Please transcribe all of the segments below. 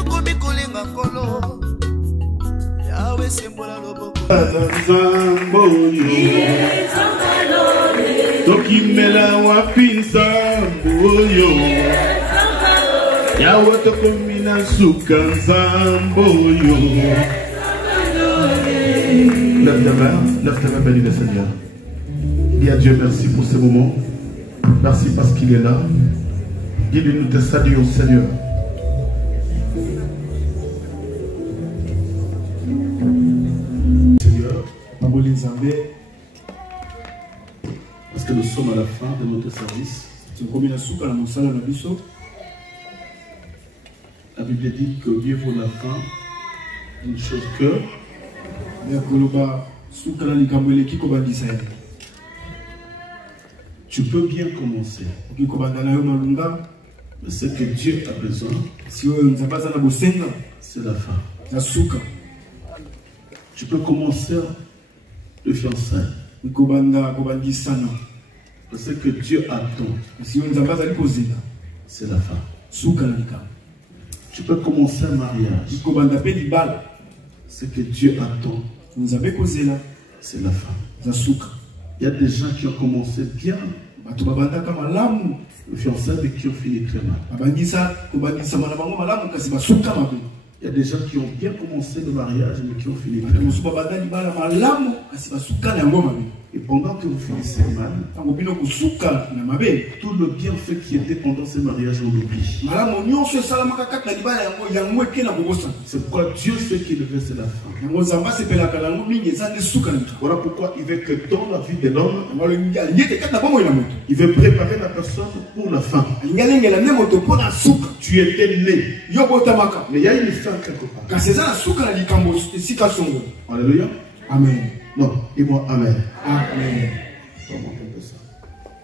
nakomi kolenga nkolo yawe sembola loboko tokimela wapi nzamboyo yawe tokomina suka nzamboyo. Lève ta main, bénis le Seigneur. Dis à Dieu merci pour ce moment. Merci parce qu'il est là. Dis-lui, nous te saluons, Seigneur. Seigneur, parce que nous sommes à la fin de notre service. La Bible dit que mieux vaut la fin d'une chose que tu peux bien commencer. Mais ce que Dieu a besoin, c'est la fin. Tu peux commencer le fiançailles. Mais ce que Dieu attend, c'est la fin. Tu peux commencer un mariage. Ce que Dieu attend, c'est la fin. Il y a des gens qui ont commencé bien le fiançailles mais qui ont fini très mal. Il y a des gens qui ont bien commencé le mariage mais qui ont fini très mal. Et pendant que vous finissez mal, tout le bienfait qui était pendant ce mariage, on l'oublie. C'est pourquoi Dieu sait qu'il veut, c'est la fin. Voilà pourquoi il veut que dans la vie de l'homme, il veut préparer la personne pour la fin. Tu étais né, mais il y a une fin quelque part. Alléluia. Amen. Non, dis-moi Amen. Amen.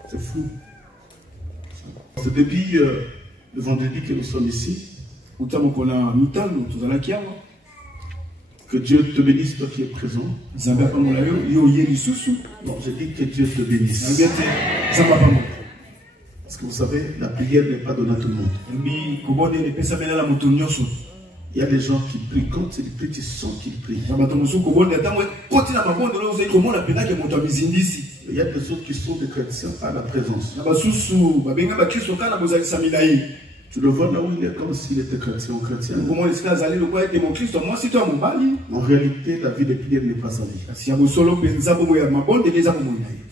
C'est fou. C'est depuis le vendredi que nous sommes ici. Que Dieu te bénisse, toi qui es présent. Non, j'ai dit que Dieu te bénisse. Parce que vous savez, la prière n'est pas donnée à tout le monde. Il y a des gens qui prient. Quand c'est des petits sons qu'ils prient. Il y a des autres qui sont des chrétiens à la présence. Tu le vois là où il est comme s'il était chrétien ou chrétien. En réalité, la vie de prière n'est pas sa vie.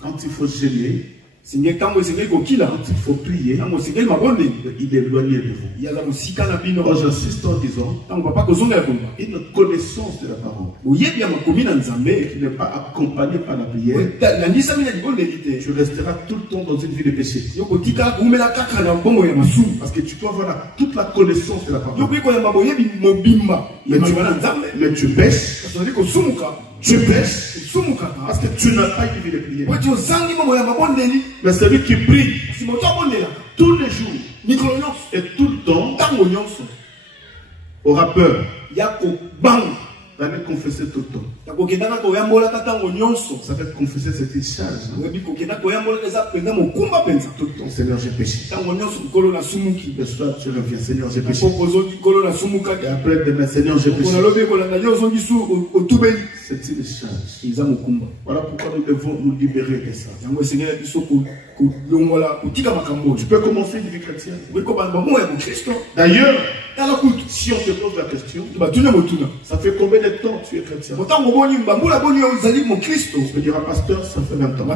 Quand il faut gêner, quand il faut prier, il est éloigné de vous. Moi, j'insiste en disant une connaissance de la parole qui n'est pas accompagnée par la prière, tu resteras tout le temps dans une vie de péché. Parce que tu peux avoir toute la connaissance de la parole. Mais tu pêches. Tu pêches parce que tu n'as pas une vie de prière. Mais celui qui prie tous les jours et tout le temps aura peur d'aller confesser tout le temps. Ça fait confesser cette charge. Tout le temps, Seigneur, j'ai péché. Le soir, tu reviens, Seigneur, j'ai péché. Et après demain, Seigneur, j'ai péché. C'est une charge. Voilà pourquoi nous devons nous libérer de ça. Tu peux commencer une vie chrétienne. D'ailleurs, si on te pose la question, ça fait combien de temps tu es chrétien? Tu me diras, pasteur, ça fait 20 ans.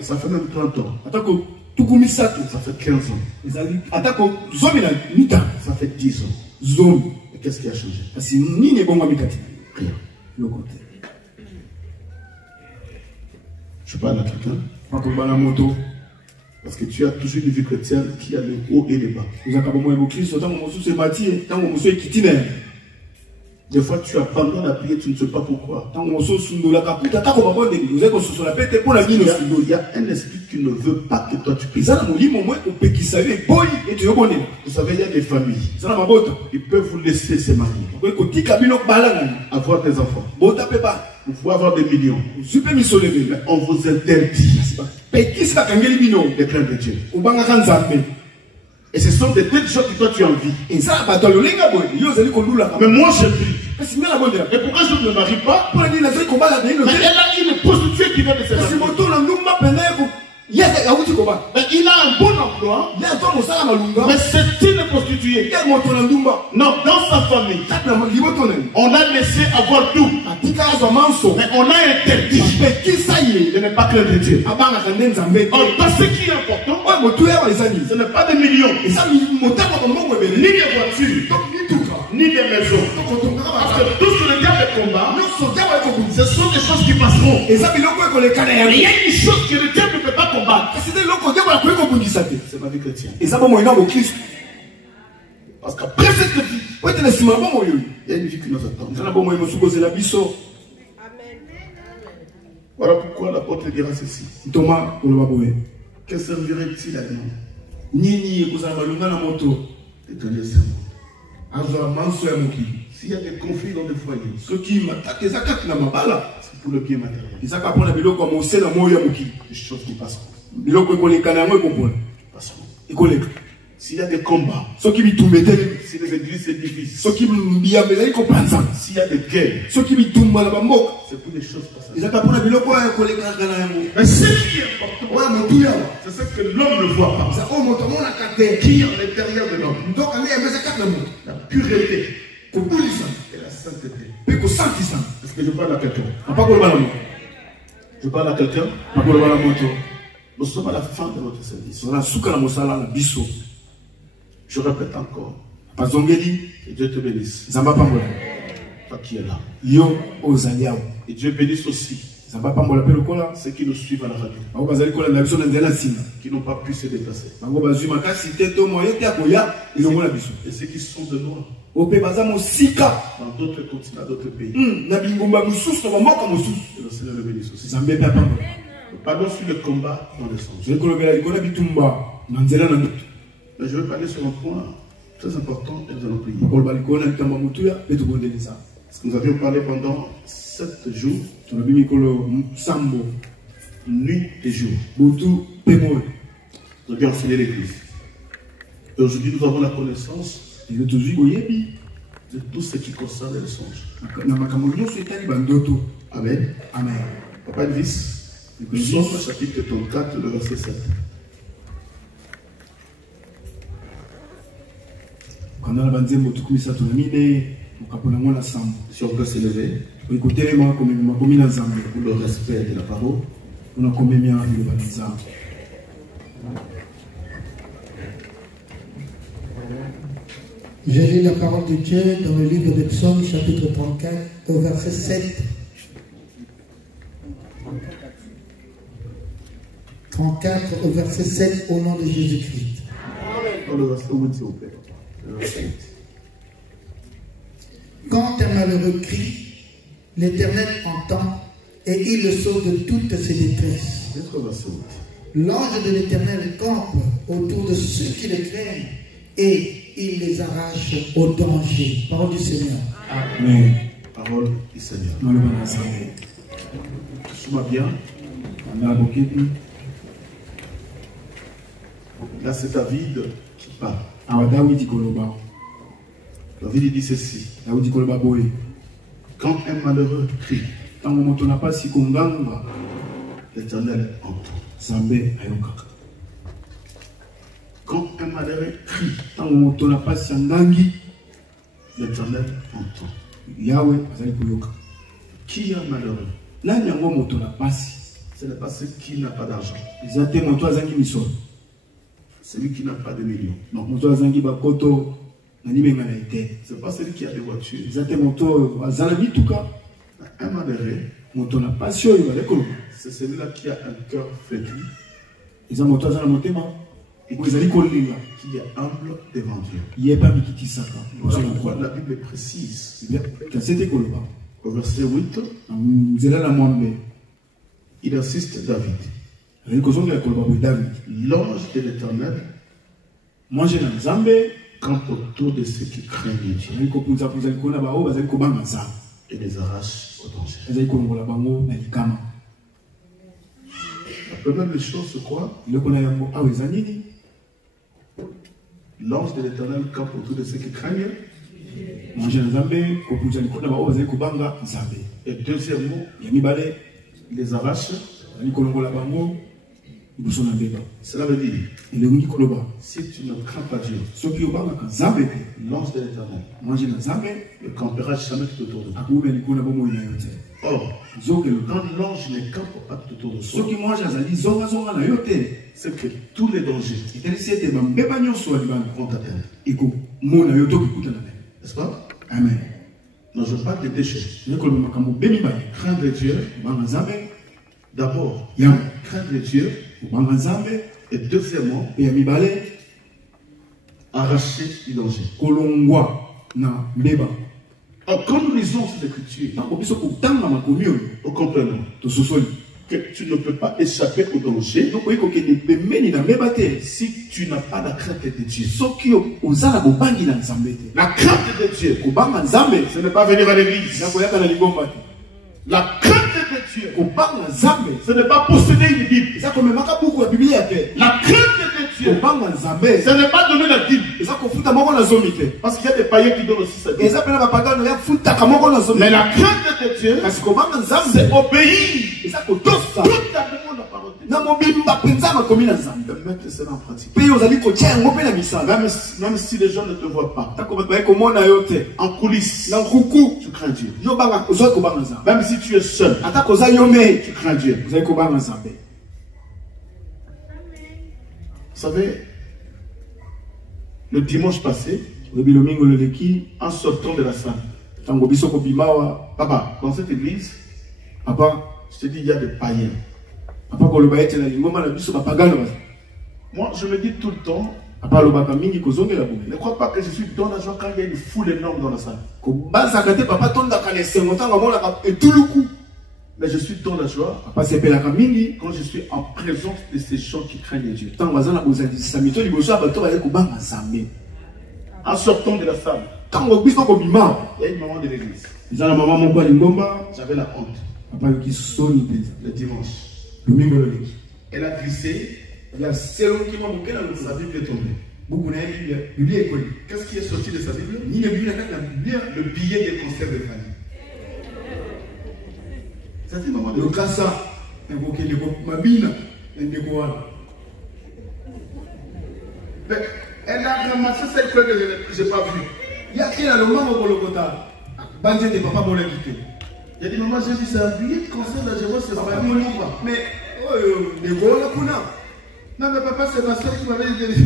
Ça fait même 30 ans. Ça fait 15 ans. Ça fait 10 ans. Et qu'est-ce qui a changé? Rien. Je parle à quelqu'un. Parce que tu as toujours une vie chrétienne qui a le haut et le bas. Des fois, tu abandonnes la prière, tu ne sais pas pourquoi. Il y a un esprit qui ne veut pas que toi tu pries. Vous savez, il y a des familles. Ils peuvent vous laisser se marier, avoir des enfants. Vous pouvez avoir des millions. Mais on vous interdit de craindre Dieu. Et ce sont des telles choses que toi tu as envie. Et ça, bah, dans le linga, boy, yo, zali kolula. Mais moi je prie. Parce que la bonne. Et pourquoi je ne me marie pas? Pour dire la zali combat la Mais elle a une prostituée qui vient de se parce que marier. moto la ndumba pene. Mais il a un bon emploi. Mais Mais c'est une prostituée. Non, dans sa famille, on a laissé avoir tout. Mais on a interdit de ne pas craindre Dieu. Parce que ce qui est important, ce n'est pas des millions, ni des voitures, ni des maisons. Parce que tout sur le cas de combat, ce sont des choses qui passeront. Et il y a une chose que le diable ne peut pas combattre. C'est ma vie chrétienne. Parce qu'après cette vie, il y a une vie qui nous attend. Voilà pourquoi l'apôtre dira ceci. Que servirait-il à Dieu de donner ce monde? S'il y a des conflits dans les foyers, c'est pour le bien matériel. Des choses qui passeront. S'il y a des combats, si les églises se divisent, s'il y a des guerres, c'est pour des choses passagères. Mais ce qui est important, c'est ce que l'homme ne voit pas. Qui est à l'intérieur de l'homme? La pureté et la sainteté. Est-ce que je parle à quelqu'un? Je parle à quelqu'un? Nous sommes à la fin de notre service. Je répète encore. Que Dieu te bénisse. Toi qui es là. Et Dieu bénisse aussi ceux qui nous suivent à la radio, qui n'ont pas pu se déplacer. Et ceux qui sont de loin, dans d'autres continents, d'autres pays. Que le Seigneur le bénisse aussi. Nous parlons sur le combat dans le sens. Mais je vais parler sur un point très important et nous allons prier. Parce que nous avions parlé pendant 7 jours, nuit et jour. Nous avions enseigné l'église. Et aujourd'hui, nous avons la connaissance de tout ce qui concerne les songes. Amen. Papa Elvis, Psaume chapitre 34, le verset 7. Si on peut s'élever pour le respect de la parole. Je lis la parole de Dieu dans le livre des Psaumes, chapitre 34, au verset 7. 34, au verset 7, au nom de Jésus-Christ. Le verset 8, s'il vous plaît. Quand un malheureux crie, l'Éternel entend et il le sauve de toutes ses détresses. L'ange de l'Éternel campe autour de ceux qui le craignent et il les arrache au danger. Parole du Seigneur. Amen. Parole du Seigneur. Suis-moi bien. Là, c'est David qui parle. David dit ceci. Quand un malheureux crie, l'Éternel entend. Quand un malheureux crie, l'Éternel entend. Qui est un malheureux? Ce n'est pas celui qui n'a pas d'argent. Celui qui n'a pas de millions. Non. C'est pas celui qui a des voitures. Un malheureux, c'est celui-là qui a un cœur flétri et qui est humble devant Dieu. Voilà pourquoi la Bible précise. Au verset 8, il insiste David. L'ange de l'Éternel campe autour de ceux qui craignent Dieu et les arrache au danger. La première des choses, c'est quoi? L'ange de l'Éternel campe autour de ceux qui craignent. Et deuxièmement, il les arrache. Cela veut dire, si tu ne crains pas Dieu, l'ange de l'Éternel ne campera jamais tout autour de toi. Or, quand l'ange ne campe pas tout autour de toi, c'est que tous les dangers vont t'atteindre. N'est-ce pas? Amen. Non, je parle des déchets. Craindre Dieu. D'abord, craindre Dieu. Et deuxièmement, arracher du danger. Alors, quand nous lisons ces écritures, nous comprenons que tu ne peux pas échapper au danger si tu n'as pas la crainte de Dieu. La crainte de Dieu, ce n'est pas venir à l'église. La crainte de Dieu, ce n'est pas posséder une Bible. La crainte de Dieu, ce n'est pas donner la Bible. Parce qu'il y a des païens qui donnent aussi sa Bible. Mais la crainte de Dieu, c'est obéir totalement la parole de Dieu. De mettre cela en pratique. Même si les gens ne te voient pas, en coulisses, tu crains Dieu. Même si tu es seul, tu crains Dieu. Vous savez, le dimanche passé, en sortant de la salle, papa, dans cette église, je te dis, il y a des païens. Moi, je me dis tout le temps, ne crois pas que je suis dans la joie quand il y a une foule énorme dans la salle. Mais je suis dans la joie quand je suis en présence de ces gens qui craignent Dieu. En sortant de la salle, il y a une maman de l'église. J'avais la honte. Le dimanche. Elle a glissé. Sa Bible est tombée. Qu'est-ce qui est sorti de sa Bible? Le billet des conserves de famille. C'est une maman de l'église. Mais elle a ramassé cette feuille que je n'ai pas vue. Il a dit, maman, j'ai dit, c'est un billet de concert de Jéhovah, c'est pas famille. Mais, non, mais papa, c'est ma soeur qui m'avait dit.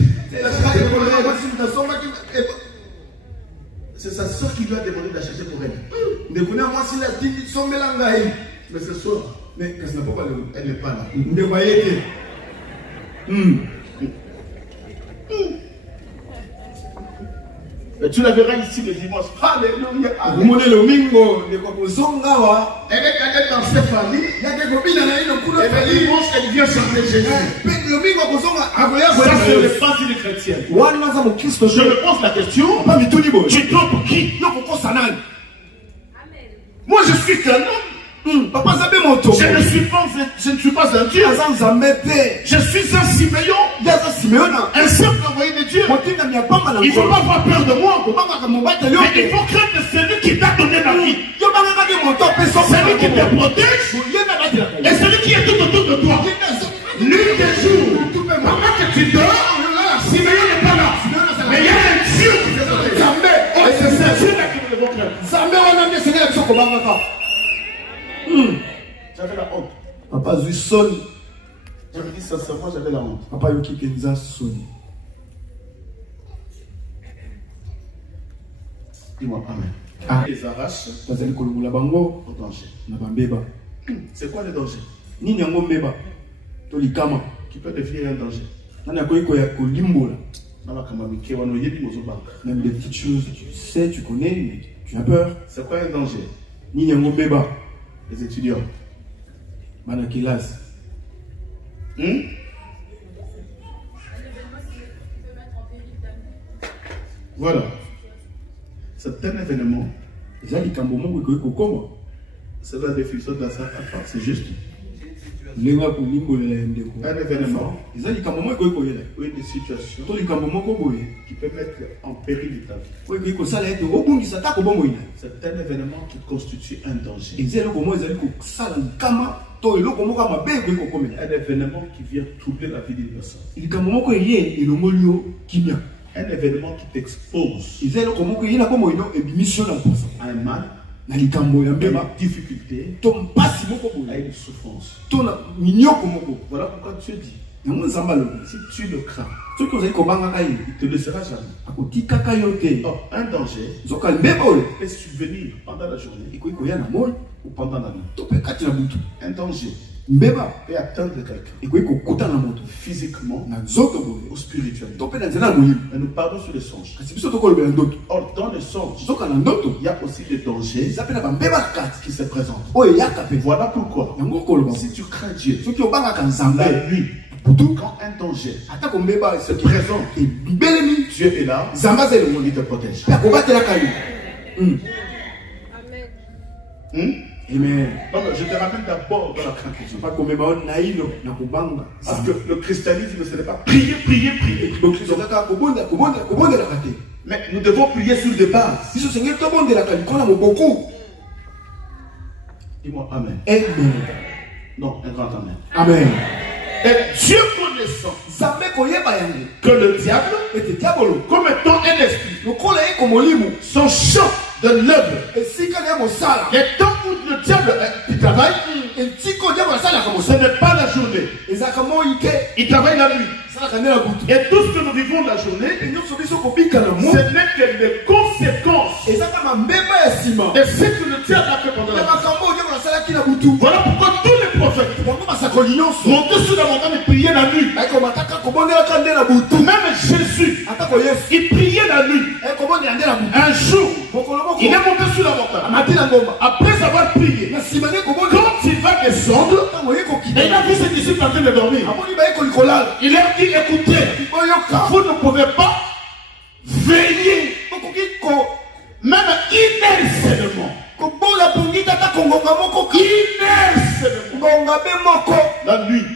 C'est sa soeur qui lui a demandé d'acheter pour elle. Mais ce soir, elle n'est pas là. Mais tu la verras ici le dimanche. Alléluia. Elle est dans cette famille. Et le dimanche, elle vient chanter Jésus. Ça, c'est le parti des chrétiens. Je me pose la question. Tu dois pour qui? Moi, je suis qu'un homme. Je ne suis pas un Dieu. Je suis un Siméon. Un simple envoyé de Dieu. Il ne faut pas avoir peur de moi. Mais il faut craindre celui qui t'a donné la vie. Celui qui te protège. Et celui qui est tout autour de toi. Nuit et jour. Pendant que tu dors, Siméon n'est pas là. Mais il y a un Dieu qui te donne. Et c'est ce Dieu-là que nous devons craindre. J'avais la honte. Papa Zuson. J'avais dit sincèrement, j'avais la honte. Papa Yoki Kenza Soni. Dis-moi amen. Ah. Les arraches au danger. C'est quoi le danger? Qui peut devenir un danger? Même des petites choses, tu sais, tu connais, mais tu as peur. C'est quoi un danger? Les étudiants. Manakilas. Voilà. C'est un événement. C'est la définition de la salle. C'est juste. Un événement ou une situation qui peut mettre en péril ta vie. C'est un événement qui constitue un danger. Un événement qui vient troubler la vie d'une personne. Un événement qui t'expose à un mal, à une difficulté, à une souffrance. Voilà pourquoi Dieu dit, si tu le crains, il ne te laissera jamais. Or, un danger peut survenir pendant la journée ou pendant la nuit. Un danger peut atteindre quelqu'un physiquement ou spirituellement. Et nous parlons sur les songes. Or, dans les songes, il y a aussi des dangers qui se présentent. Voilà pourquoi, si tu crains Dieu, la nuit, quand un danger se présente, Dieu est là, il te protège. Amen. Donc, je te ramène d'abord dans la crainte de Dieu. Parce que le christianisme, ce n'est pas prier, prier, prier. Mais nous devons prier sur des bases. Dis-moi Amen. Amen. Non, un grand Amen. Amen. Et Dieu connaissant que le diable, comme étant un esprit, son champ de l'œuvre, les temps où le diable travaille, ce n'est pas la journée. Il travaille la nuit. Et tout ce que nous vivons la journée, ce n'est que les conséquences de ce que le diable a fait pendant la nuit. Voilà pourquoi tous les prophètes montaient sur la montagne et priaient la nuit. Même Jésus, il priait la nuit. Un jour, il est monté sur la montagne. Après avoir prié, quand il va descendre, il a vu ses disciples en train de dormir. Il leur dit, écoutez, vous ne pouvez pas veiller, même inertiellement. La nuit.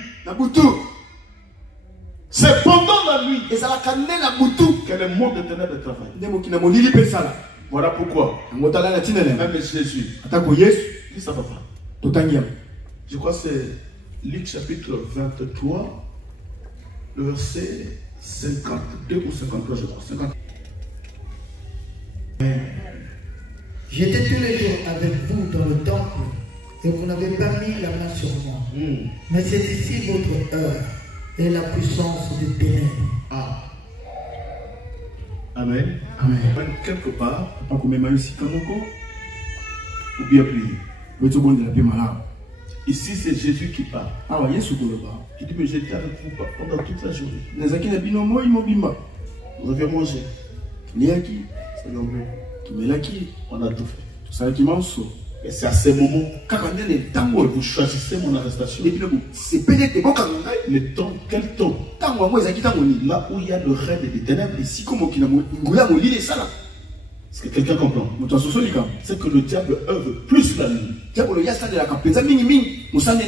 C'est pendant la nuit que le monde de ténèbres travaille. Voilà pourquoi même Jésus, il ça va pas. Je crois que c'est Luc chapitre 23, le verset 52 ou 53, je crois. 50. J'étais tous les jours avec vous dans le temple et vous n'avez pas mis la main sur moi. Mais c'est ici votre heure et la puissance des ténèbres. Ah. Amen. Amen. Quelque part, ou bien prier. Ici, c'est Jésus qui parle. Il dit, mais j'étais avec vous pendant toute la journée. Vous avez mangé. On a tout fait. Et c'est à ces moments que vous choisissez mon arrestation. Le temps, quel temps? Là où il y a le règne des ténèbres. Est-ce que quelqu'un comprend? C'est que le diable œuvre plus la nuit.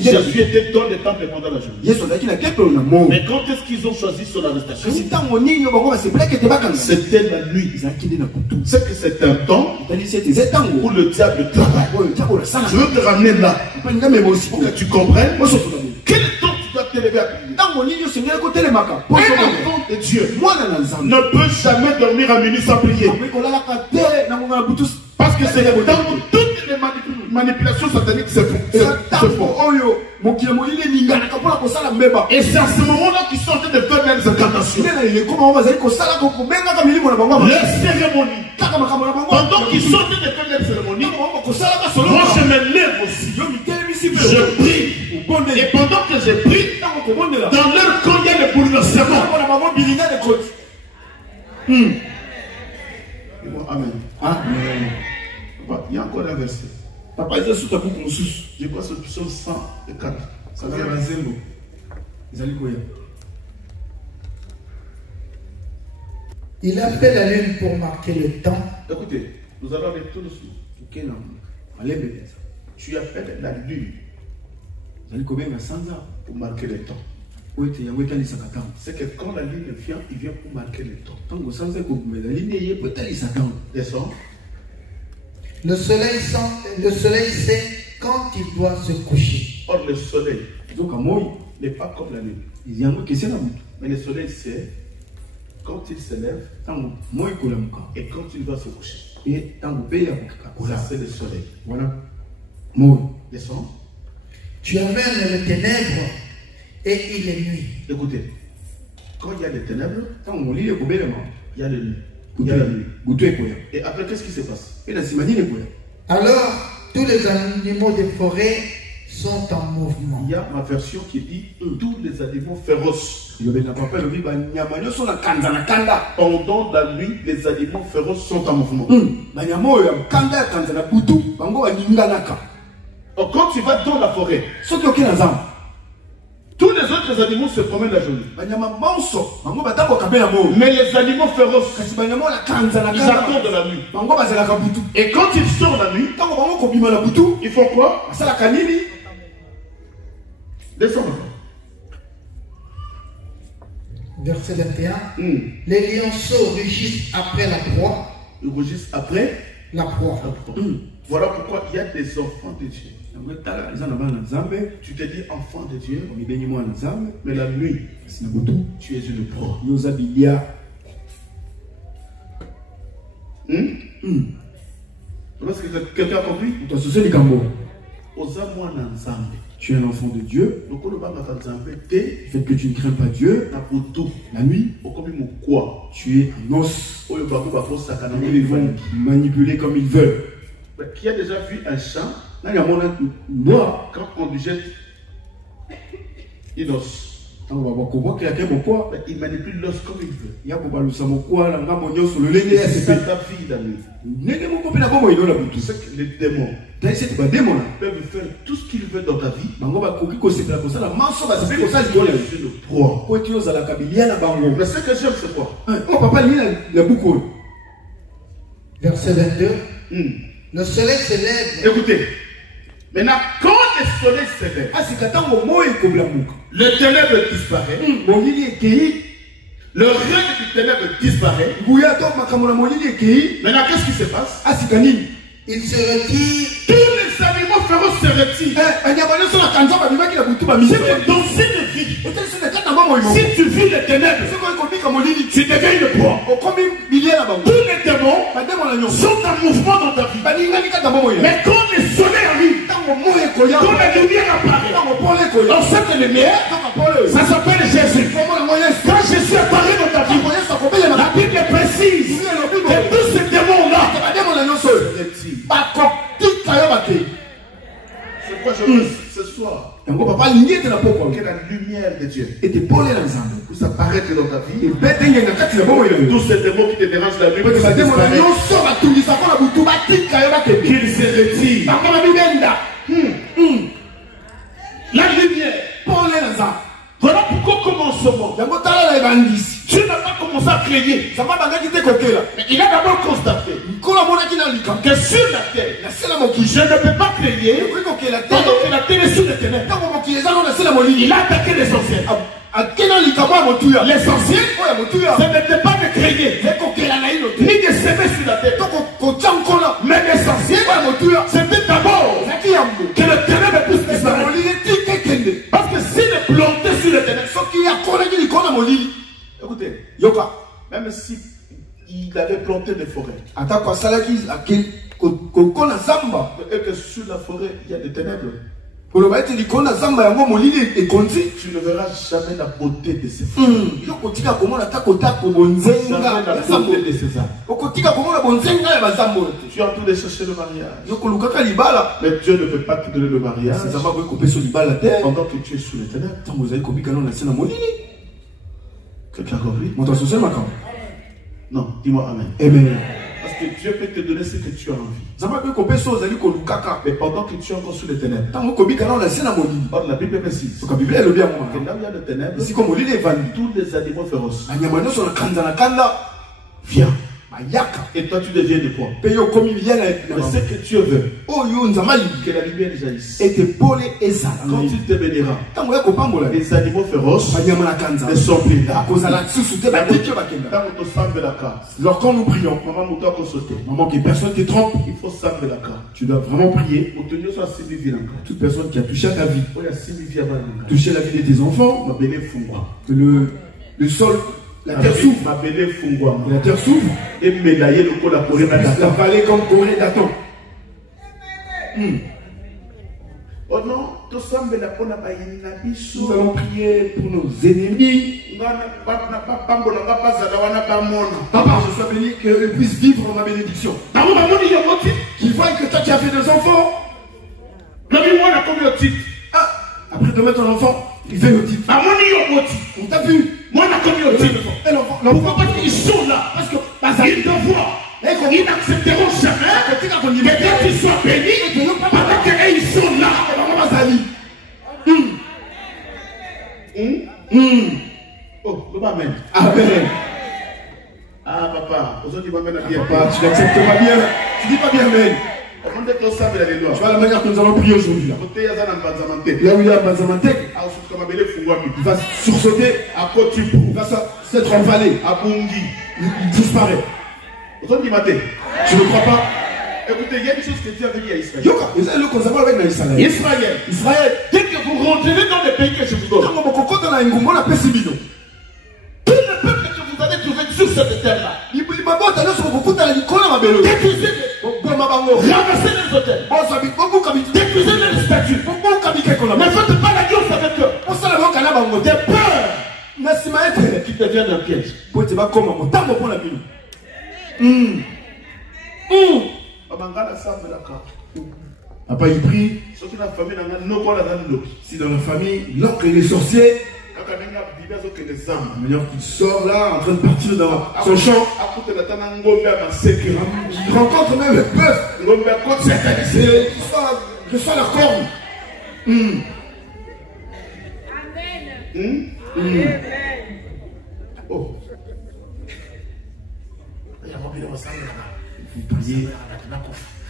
Jésus était dans les temples pendant la journée. Mais quand est-ce qu'ils ont choisi son arrestation? C'était la nuit. C'est que c'est un temps où le diable travaille. Je veux te ramener là pour que tu comprennes quel temps tu dois te lever à prier. Un enfant de Dieu ne peut jamais dormir à minuit sans prier. Parce que c'est le temps où toutes les manipulations sataniques se font. Et c'est à ce moment-là qu'ils sont en train de faire des incantations. Les cérémonies. Pendant qu'ils sont en train de faire des cérémonies, moi je me lève aussi. Je prie. Et pendant que je prie, dans leur camp, il y a le bouleversement. Amen. Amen. Il y a encore un verset. Je crois que c'est le psaume 104. Ça vient à Zembo. Il a fait la lune pour marquer le temps. Écoutez, nous allons aller tout de suite. Tu appelles la lune. pour marquer le temps. C'est que quand la ligne vient, il vient pour marquer le temps. Descends. Le soleil sait quand il doit se coucher. Or, le soleil n'est pas comme la lune. Mais le soleil sait quand il se lève et quand il doit se coucher. Ça, c'est le soleil. Voilà. Descends. Tu amènes les ténèbres et il est nuit. Écoutez, quand il y a les ténèbres, il y a le nuit. Il y a la nuit. Et après, qu'est-ce qui se passe? Alors, tous les animaux des forêts sont en mouvement. Il y a ma version qui dit tous les animaux féroces. Pendant la nuit, les animaux féroces sont en mouvement. Donc, quand tu vas dans la forêt, tous les autres animaux se promènent la journée. Mais les animaux féroces, ils attendent la nuit. Et quand ils sortent la nuit, ils font quoi? Descends. Verset 21. Les lionceaux rugissent après la proie. Ils rugissent après la proie. Voilà pourquoi il y a des enfants de Dieu. Tu te dis enfant de Dieu, mais la nuit, tu es une proie. Est-ce que quelqu'un a compris? Tu es un enfant de Dieu. Le fait que tu ne crains pas Dieu, la nuit, tu es un os. Ils vont manipuler comme ils veulent. Qui a déjà vu un chat quand on lui jette une os? Il manipule l'os comme il veut. C'est ça ta vie la nuit. C'est que les démons peuvent faire tout ce qu'ils veulent dans ta vie. Mais ce que j'aime, c'est quoi? Verset 22. Le soleil se lève. Écoutez, maintenant, quand le soleil se lève, le ténèbre disparaît. Le règne du ténèbre disparaît. Maintenant, qu'est-ce qui se passe? Il se retire. Tous les animaux féroces se retirent. C'est dans une vie. Si tu vis les ténèbres, tu deviens une proie. Tous les démons sont en mouvement dans ta vie. Mais quand le soleil arrive, quand la lumière apparaît, dans cette lumière, ça s'appelle Jésus. Quand Jésus apparaît dans ta vie, la Bible précise que tous ces démons-là, c'est quoi je veux ce soir? Que la lumière de Dieu puisse apparaître dans ta vie. Tous ces démons qui te dérangent la nuit, qu'ils se retirent. La lumière. Voilà pourquoi commencement. Dieu n'a pas commencé à créer. Mais il a d'abord constaté que sur la terre, je ne peux pas créer pendant que la terre est sous les ténèbres. Il a attaqué l'essentiel. L'essentiel, ce n'était pas de créer, ni de s'aimer sur la terre. Mais l'essentiel, c'était d'abord que le ténèbre puisse disparaître. Parce que s'il est planté sur le ténèbre, écoutez, même si il avait planté des forêts, et que sur la forêt il y a des ténèbres, tu ne verras jamais la beauté de ces forêts. Jamais la beauté de ces arbres. Tu es en train de chercher le mariage. Mais Dieu ne peut pas te donner le mariage pendant que tu es sous les ténèbres. Quelqu'un a compris? Non, dis-moi amen. Amen. Parce que Dieu peut te donner ce que tu as envie. Mais pendant que tu es encore sous les ténèbres. Or, la Bible précise que là où il y a le ténèbres, tous les animaux féroces. Viens. Et toi tu deviens de quoi? Mais ce que tu veux, que la lumière jaillisse. Quand il te bénira, les animaux féroces ne sont plus là. Lorsqu'on nous prions, maman, que personne te trompe, il faut savoir la carte. Tu dois vraiment prier. Toute personne qui a touché à ta vie, touché la vie de tes enfants, le sol, la terre s'ouvre. La terre s'ouvre. Et médailler le col à Corée d'Adam. La vallée comme Corée d'Adam. Oh non, nous allons prier pour nos ennemis. Papa, je sois béni qu'ils puissent vivre ma bénédiction. Qu'ils voient que toi tu as fait des enfants. Après de mettre ton enfant, il fait le titre. On t'a vu. Et l'enfant, pourquoi parce qu'ils sont là? Parce que ils te voient. Ils n'accepteront jamais que tu sois béni pendant qu'ils sont là. Oh, amen. Amen. Ah, papa, aujourd'hui, papa, tu n'acceptes pas bien. Tu dis pas bien, amen. Tu vois la manière que nous allons prier aujourd'hui. Là où il y a Banzamantek, il va sursauter, il va s'être envalé, il disparaît. Tu ne crois pas? Écoutez, il y a une chose que Dieu avait dit à Israël. Israël, dès que vous rentrez dans les pays que je vous donne, tout le peuple que vous allez trouver sur cette terre-là, détruisez ramassez les hôtels, détruisez les statues, ne faites pas l'alliance avec eux. Des peurs qui deviennent un piège. Papa, il prie. Si dans la famille, l'oncle est sorcier, il sort là, en train de partir dans son champ, il rencontre même le bœuf, qui reçoit la corne. Amen. Oh.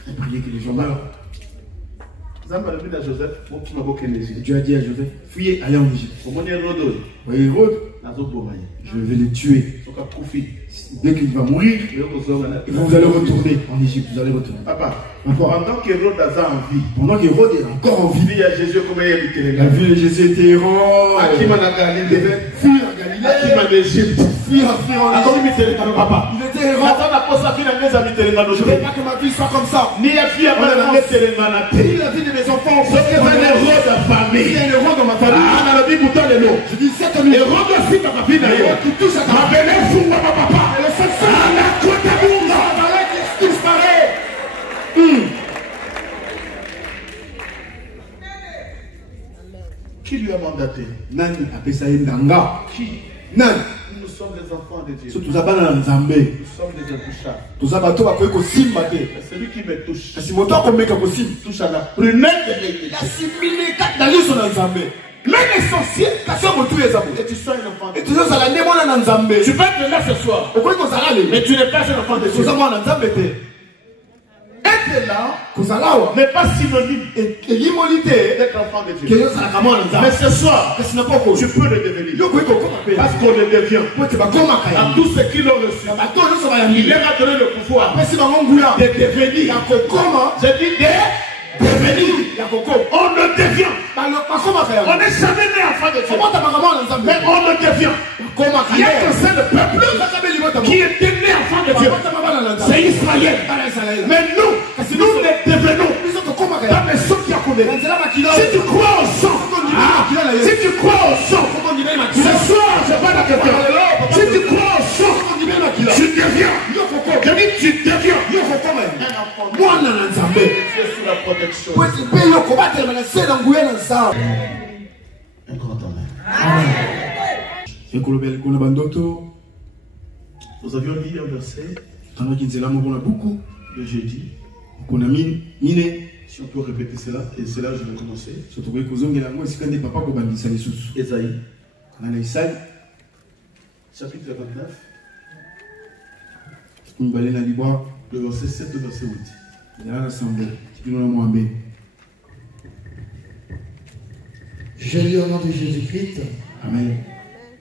Vous priez que les gens meurent. Dieu a dit à Joseph, fuyez, allez en Égypte. Voyez Hérode, je vais le tuer. Dès qu'il va mourir, vous allez retourner en Égypte. Vous allez retourner. Papa, pendant qu'Hérode est en vie, pendant qu'Hérode est encore en vie, il a Jésus comme il la vie de Jésus était errant. Il devait fuir en Galilée. En Égypte. Fuir en Égypte. Papa. Il était errant. Je ne veux pas que ma vie soit comme ça. Ni la vie de mes enfants. Il y a un héros de famille. Il y a un héros dans ma famille. Je dis cette nuit. Héros aussi dans ma vie d'ailleurs. Qui touche à ta vie. Papa. Et le seul qui disparaît. Qui lui a mandaté? Nani appelle ça Ndanga. Qui? Nani? Nous sommes des enfants de Dieu. Nous sommes des intouchables. Celui qui me touche. Touche à la prunelle de l'église. Mais l'essentiel, et tu sois un enfant de Dieu. tu peux être là ce soir. Mais tu n'es pas un enfant de Dieu. Être là n'est pas synonyme d'être enfant de Dieu. Mais ce soir, tu peux le devenir. Parce qu'on le devient. À tous ceux qui l'ont reçu, il leur a donné le pouvoir de devenir. J'ai dit de devenir. On le devient. On n'est jamais né enfant de Dieu. Mais on le devient. Il y a un seul peuple qui était né enfant de Dieu. C'est Israël. Mais nous les devenons. Dans les sons qui a coulé. Si tu crois au sang, si tu crois au sang, ce soir, je vais la quelqu'un. Si tu crois au sang, tu deviens. Je dis, tu deviens. Moi, je suis sous la protection. Un grand amen. Nous avions lu un verset de jeudi. Si on peut répéter cela, et c'est là que je vais commencer. Ésaïe, chapitre 29. Le verset 7 et verset 8. Je lis au nom de Jésus-Christ. Amen.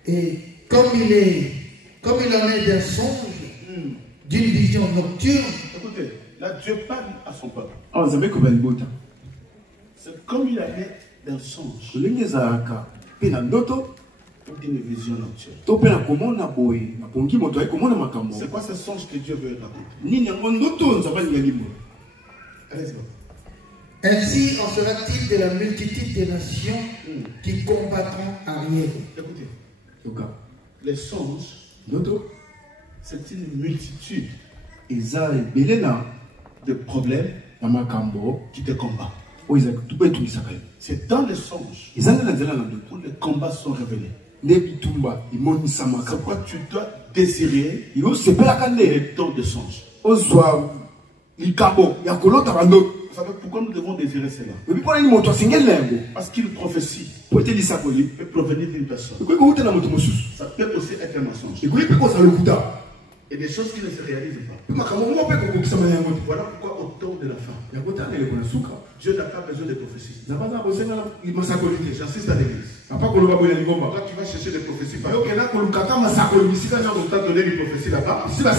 Et comme il en est d'un songe, d'une vision nocturne. Écoutez, là Dieu parle à son peuple. C'est comme il en est d'un songe. D'une vision nocturne. C'est quoi ce songe que Dieu veut raconter? Allez-y. Ainsi en sera-t-il de la multitude des nations qui combattront arrière. Écoutez, les songes, c'est une multitude de problèmes qui te combattent. C'est dans les songes où les combats sont révélés. C'est pourquoi tu dois désirer les temps de songes. Vous savez pourquoi nous devons désirer cela? Parce qu'une prophétie peut provenir d'une personne. Ça peut aussi être un mensonge. Et des choses qui ne se réalisent pas. Voilà pourquoi au temps de la fin, Dieu n'a pas besoin de prophéties. J'insiste à l'église. Quand tu vas chercher des prophéties, on t'a donné une prophétie là-bas. Tu as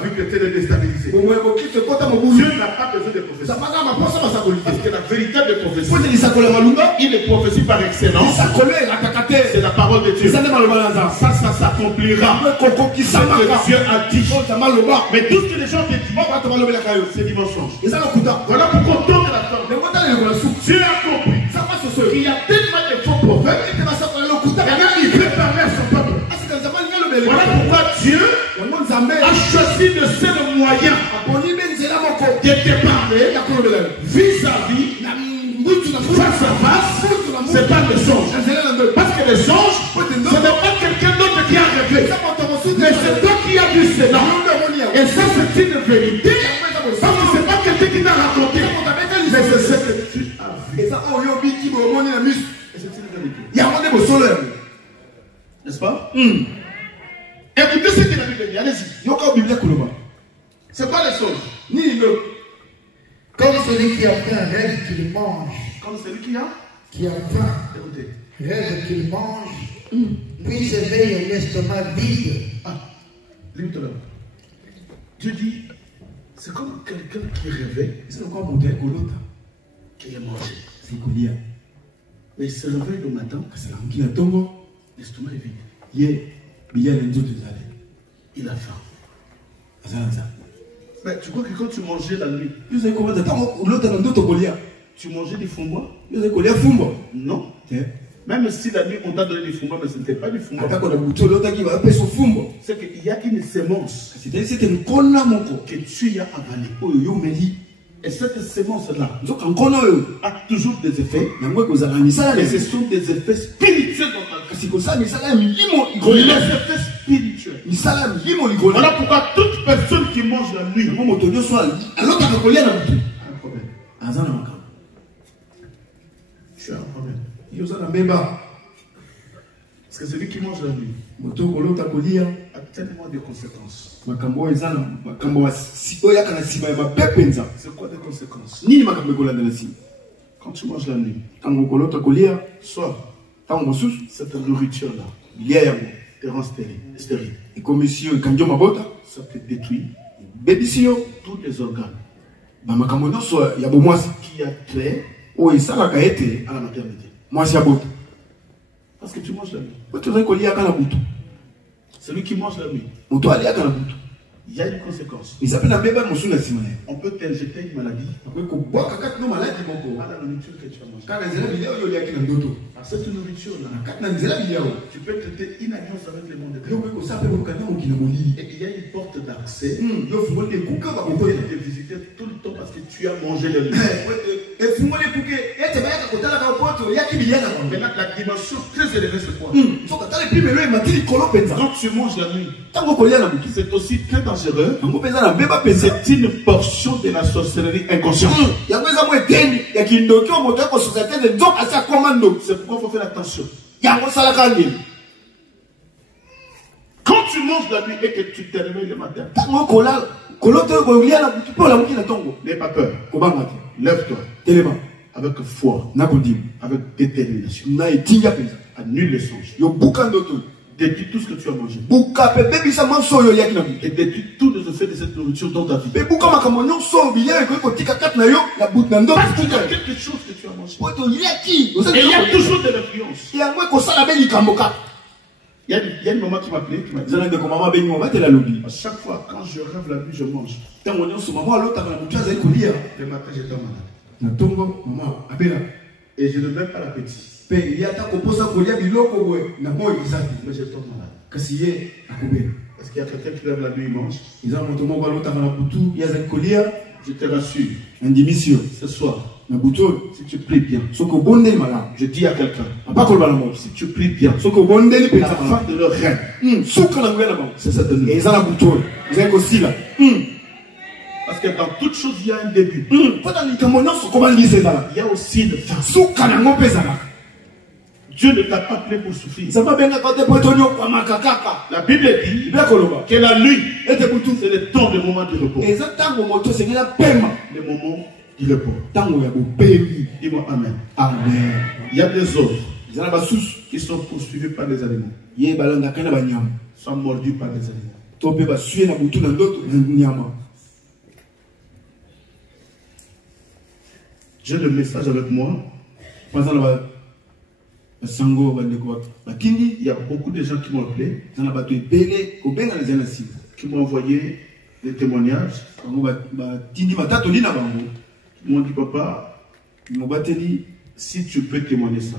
vu que tu es déstabilisé. Dieu n'a pas besoin de prophéties. Parce que la véritable prophétie, il est prophétie par excellence. C'est la parole de Dieu. Ça s'accomplira. Dieu a dit. Mais tout ce que les gens te disent, c'est du mensonge. Voilà pourquoi au temps de la fin, Dieu a compris qu'il y a tellement de faux prophètes qui préparent son peuple. Voilà pourquoi Dieu a choisi de seul moyen de te parler vis-à-vis, face à face. C'est pas le songe. Parce que le songe, ce n'est pas quelqu'un d'autre qui a rêvé. Mais c'est toi qui as vu cela. Et ça, c'est une vérité. Ça, c'est pas quelqu'un qui t'a raconté. Mais c'est ce que tu as vu. Et c'est une vérité. N'est-ce pas? Écoutez ce que la Bible dit. Allez-y. C'est quoi les songes? Comme celui qui a faim rêve qu'il mange. Comme celui qui a faim rêve qu'il mange. Puis s'éveille l'estomac vide. Lis-le. Dieu dit, c'est comme quelqu'un qui rêvait qu'il a mangé. Mais il se réveille le matin, l'estomac est vide. Il a faim. Mais tu crois que quand tu mangeais la nuit, tu mangeais du fumba? Non. Même si la nuit on t'a donné du fumba, mais ce n'était pas du fumba. C'est qu'il y a une sémence que tu as avalée. Et cette sémence-là a toujours des effets. Et ce sont des effets spirituels dans ta vie. Les effets spirituels. Voilà pourquoi toute personne qui mange la nuit a un problème. Tu as un problème. Parce que celui qui mange la nuit a tellement de conséquences. C'est quoi des conséquences? Quand tu manges la nuit, soit cette nourriture-là te rend stérile. Ça te détruit tous les organes qui a trait à la maternité. Parce que tu manges la nuit. Celui qui mange la nuit, il y a une conséquence. On peut t'injecter une maladie à la nourriture que tu as mangée. À cette nourriture-là, tu peux traiter une alliance avec le monde de Dieu. Et il y a une porte d'accès. Ils viennent te visiter tout le temps parce que tu as mangé le nuit. Maintenant, la dimension très élevée, c'est quoi? Quand tu manges la nuit, c'est aussi très dangereux. C'est une portion de la sorcellerie inconsciente. C'est pourquoi il faut faire attention. Quand tu tu manges la nuit et que tu te réveilles le matin, n'aie pas peur. Lève-toi. Avec foi. Avec détermination. Annule les songes. Détruis tout ce que tu as mangé. Et détruis tous les effets de cette nourriture dans ta vie. Parce qu'il y a quelque chose que tu as mangé. Et il y a toujours de l'influence. Il y a une maman qui m'appelait, qui m'a dit, à chaque fois quand je rêve la nuit, je mange. Le matin, j'étais malade. Et je ne mets pas l'appétit. Mais je tombe malade. Parce qu'il y a quelqu'un qui lève la nuit, il mange. Je te rassure. Ce soir, si tu pries bien, je dis à quelqu'un, si tu pries bien, la fin de leur règne, c'est ça de nous. Parce que dans toute chose, il y a un début. Il y a aussi une fin. Dieu ne t'a pas appelé pour souffrir. La Bible dit que la nuit, c'est le temps des moments du repos. Les moments du repos. Dis-moi Amen. Amen. Il y a des autres qui sont poursuivis par les animaux. Sont mordus par les animaux. J'ai le message avec moi. Il y a beaucoup de gens qui m'ont appelé, qui m'ont envoyé des témoignages. Ils m'ont dit, papa, si tu peux témoigner ça.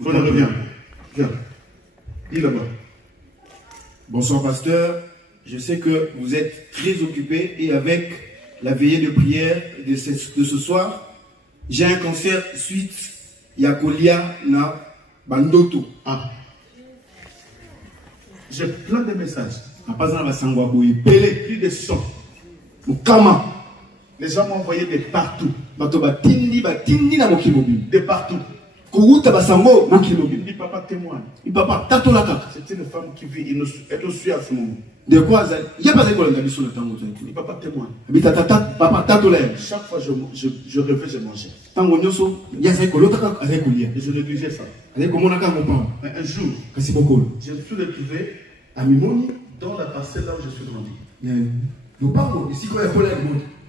Viens. Dis là-bas. Bonsoir pasteur, je sais que vous êtes très occupé et avec la veillée de prière de ce soir, j'ai un cancer suite Yakolia na bandoto. J'ai plein de messages. Plus de sons. Les gens m'ont envoyé de partout. De partout. Il dit papa témoigne. C'est une femme qui vit, elle nous suit à ce moment. De quoi il papa témoigne. Chaque fois je rêvais, je mangeais. Et je négligeais ça. Mais un jour, je me suis retrouvé dans la parcelle là où je suis grandi.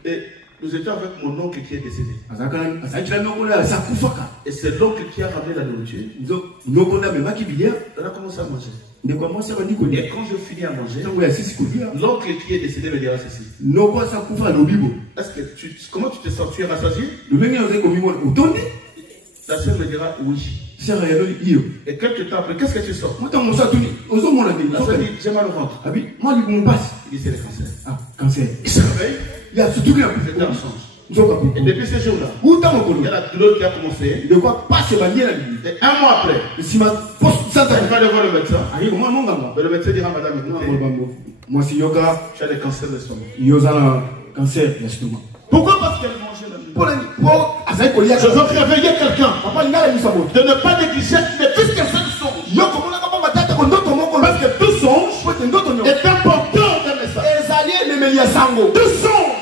Et nous étions avec mon oncle qui est décédé. Et c'est l'oncle qui a ramené la nourriture. On a commencé à manger. Et quand je finis à manger, l'oncle qui est décédé me dira ceci. Comment tu te sens? Tu es rassasié? La sœur me dira oui. Et quelques temps après, qu'est-ce que tu sors? La sœur dit j'ai mal au ventre. Il dit c'est le cancer. Il se réveille. C'était un songe. Et depuis ce jour-là, il y a la douleur qui a commencé. Et un mois après, il va aller voir le médecin. Mais le médecin dira madame, tu as le cancer de l'estomac. Pourquoi? Parce qu'elle mangeait la nuit. Je veux réveiller quelqu'un de ne pas négliger les fils que c'est le songe. Parce que tout songe est un porteur d'un message. Tout songe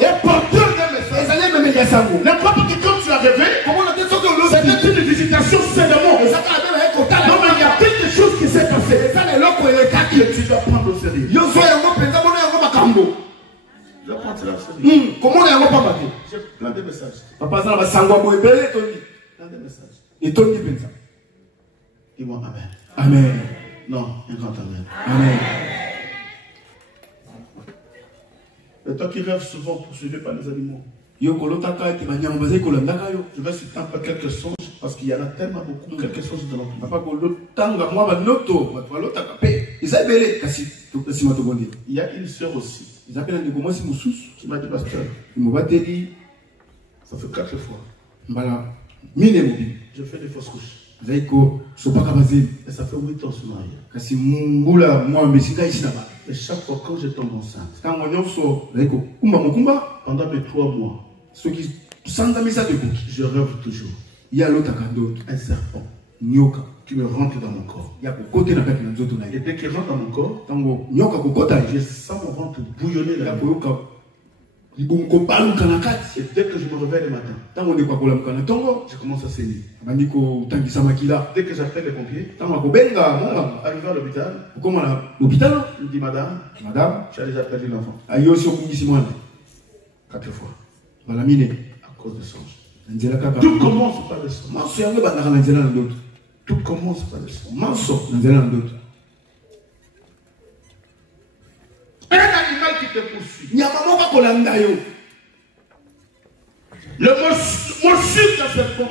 est porteur d'un message. N'importe que quand tu as rêvé, c'était une visitation seulement. Donc il y a quelque chose qui s'est passé. Et tu dois prendre au sérieux. Je dois prendre cela au sérieux. J'ai plein de messages. Plein de messages. Dis-moi Amen. Amen. Non, un grand Amen. Amen. Et toi qui rêves souvent poursuivi par les animaux. Je vais citer un peu quelques songes parce qu'il y en a tellement beaucoup, quelques songes de notre Il y a une sœur aussi qui m'a dit pasteur, ça fait 4 fois. Je fais des fausses couches. Et ça fait 8 ans sur mariage. Et chaque fois quand je tombe enceinte, pendant mes 3 mois, je rêve toujours un serpent qui me rentre dans mon corps. Et dès qu'il rentre dans mon corps, je sens mon ventre bouillonner là. Et dès que je me réveille le matin, je commence à saigner. Dès que j'appelle les pompiers, arrivé à l'hôpital, il me dit madame, tu as déjà perdu l'enfant 4 fois. À cause de songe. Tout commence par le songe. Tout commence par le songe. Un animal qui te poursuit. Le morsure dans cette porte.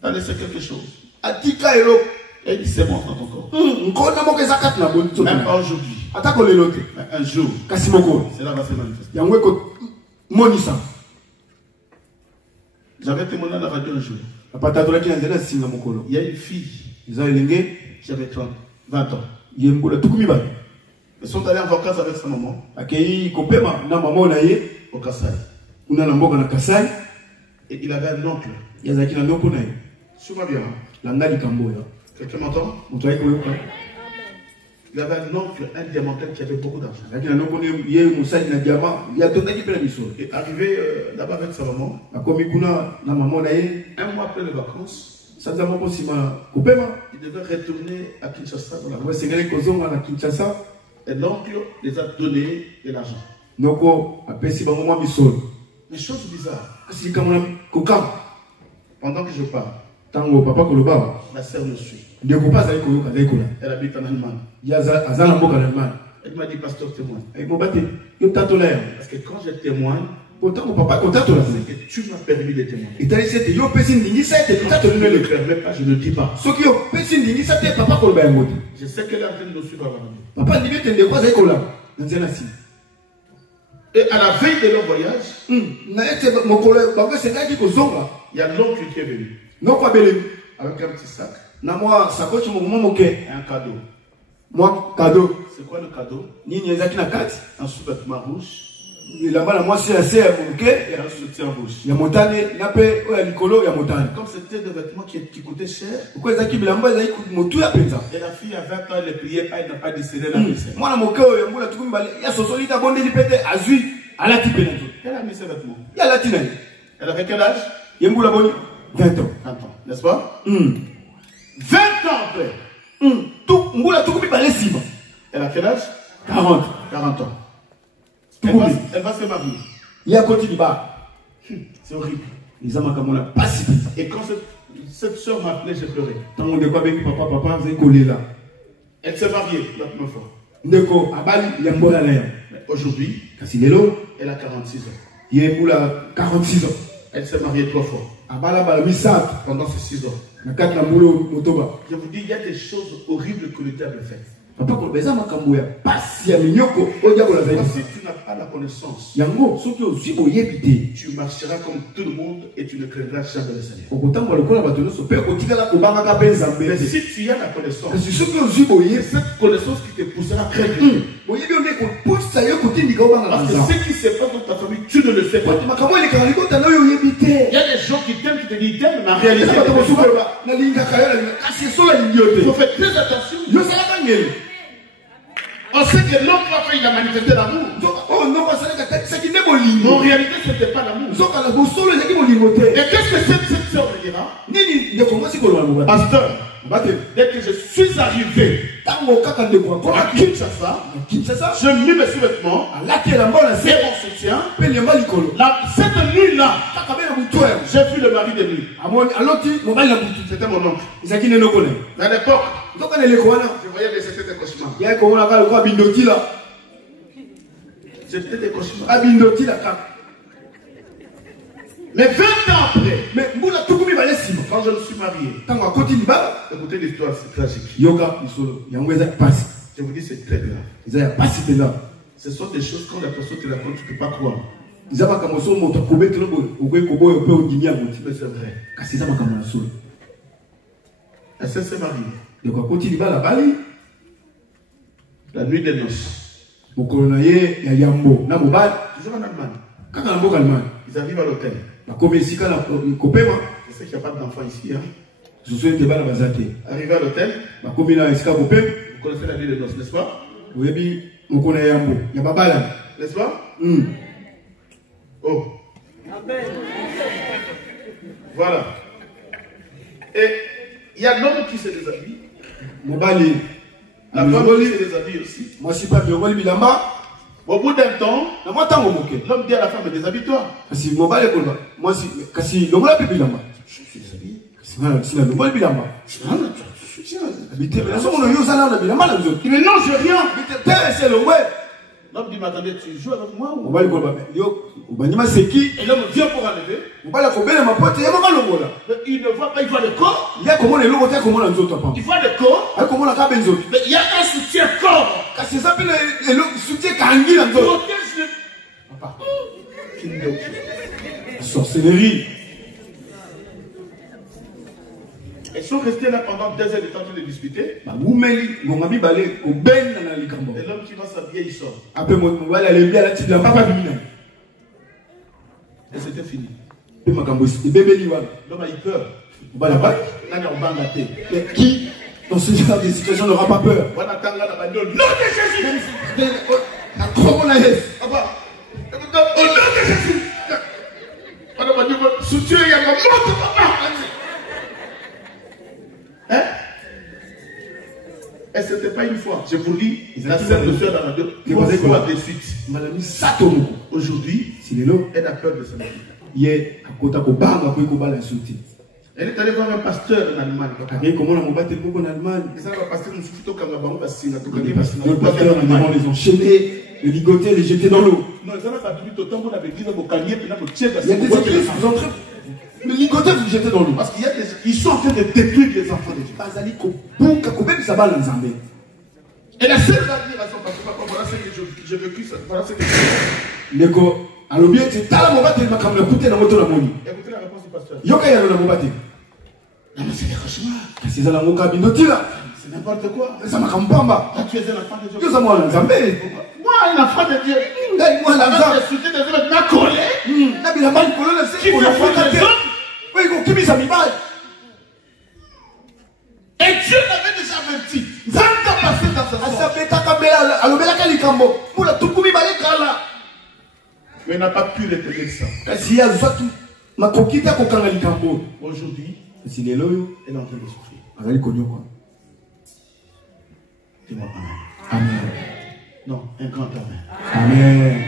T'as laissé quelque chose. Et il dit c'est bon dans ton corps. Même pas aujourd'hui. Mais un jour, cela va se manifester. J'avais témoigné à la radio un jour. Il y a une fille. J'avais 20 ans. Ils sont allés en vacances avec sa maman au Kassai. Et il avait un oncle. Suis-moi bien. Quelqu'un m'entend? Il avait un oncle, un diamantaire qui avait beaucoup d'argent. Et arrivé là-bas avec sa maman, un mois après les vacances, il devait retourner à Kinshasa. Et l'oncle les a donné de l'argent. Mais chose bizarre, pendant que je parle, la sœur me suit. Elle habite en Allemagne. Elle m'a dit, pasteur, témoigne. Parce que quand je témoigne, c'est que tu m'as permis de témoigner. Je ne le permets pas, je ne le dis pas. Je sais qu'elle est en train de nous suivre à la radio. Et à la veille de leur voyage, il y a l'oncle qui est venu. Avec un petit sac. Et un cadeau. C'est quoi le cadeau? Un sous-vêtement rouge. Et un soutien rouge. Comme c'était des vêtements qui coûtaient cher. Et la fille a 20 ans, elle ne priait pas, elle n'a pas discerné la misère. Elle a mis ses vêtements. Elle avait quel âge? 20 ans. 20 ans, n'est-ce pas? 20 ans après. Elle a quel âge? 40 ans. Elle va se marier. C'est horrible. Et quand cette soeur m'appelait, j'ai pleuré. Elle s'est mariée la première fois. Mais aujourd'hui, elle a 46 ans. Elle s'est mariée 3 fois. Pendant ces 6 ans. Je vous dis, il y a des choses horribles que le diable fait. Si tu n'as pas la connaissance, tu marcheras comme tout le monde et tu ne craindras jamais le Seigneur. Mais si tu as la connaissance, c'est cette connaissance qui te poussera à craindre Dieu. Parce que ce qui se passe dans ta famille, tu ne le sais pas. Il y a des gens qui t'aiment, qui te disent t'aimes, mais en réalité, il faut faire très attention. On sait que l'autre fois, il a manifesté l'amour. Mais en réalité, ce n'était pas l'amour. Et qu'est-ce que cette sœur me dira? Pasteur, dès que je suis arrivé à Kinshasa, je mis mes sous-vêtements et mon soutien. Cette nuit-là, j'ai vu le mari de nuit. C'était mon oncle. À l'époque, je voyais que c'était des cauchemars. C'était des cauchemars. Mais 20 ans après, quand je me suis marié, écoutez l'histoire, c'est tragique. Je vous dis, c'est très grave. Ce sont des choses quand la personne te raconte, tu ne peux pas croire. Mais c'est vrai. Elle s'est mariée. La nuit des noces. Toujours en Allemagne. Ils arrivent à l'hôtel. Comme ici, quand il c'est qu'il n'y a pas d'enfants ici. Hein. Arrivé à l'hôtel, vous connaissez la nuit de noces, n'est-ce pas? Oui, n'est-ce pas? Oh. Voilà. Et il y a l'homme qui se déshabille. La femme qui se déshabille aussi. Moi, je ne suis pas bien. Au bout d'un temps, l'homme dit à la femme, déshabille-toi. Moi, je suis déshabillé. Mais non, je rien. L'homme dit, mais attendez, tu joues avec moi ou? Et l'homme vient pour enlever. Mais il ne voit pas, il voit le corps. Il voit le corps. Mais il y a un soutien-corps. Protège le... Papa. Sorcellerie. Ils sont restés là pendant 2 heures de temps en train de discuter. Et l'homme qui va s'habiller, il sort. Et c'était fini. L'homme a eu peur. Qui, dans ce genre de situation, n'aura pas peur? Non de Jésus. Au nom de Jésus. Soutien, il y a ma mort, papa. Hein? Et ce n'était pas une fois. Je vous dis, la sœur de soeur dans la radio, 3 fois de suite. Aujourd'hui, elle a peur de sa vie. Elle est allée voir un pasteur en Allemagne. Le pasteur les enchaîner, les ligoter, les jeter dans l'eau. Non, ça n'a pas du tout. Autant qu'on avait dit, il y a des églises, vous entrez. Le ligoter, vous jetez dans l'eau. Parce qu'il y a des... Ils sont en train de détruire les enfants de Dieu. Et la sœur va dire à son pasteur, papa, voilà ce que j'ai vécu, voilà ce que j'ai vécu. Écoutez la réponse du pasteur. Non, mais c'est des cauchemars. C'est n'importe quoi. Ça m'a comme pamba. Tu es un enfant de Dieu. Moi, un enfant de Dieu. Moi, l'enfant. Et Dieu l'avait déjà averti. Zanta passé dans sa mais il n'a pas pu retenir ça. Aujourd'hui, elle est en train de souffrir. Dis-moi amen. Amen. Non, un grand amen. Amen.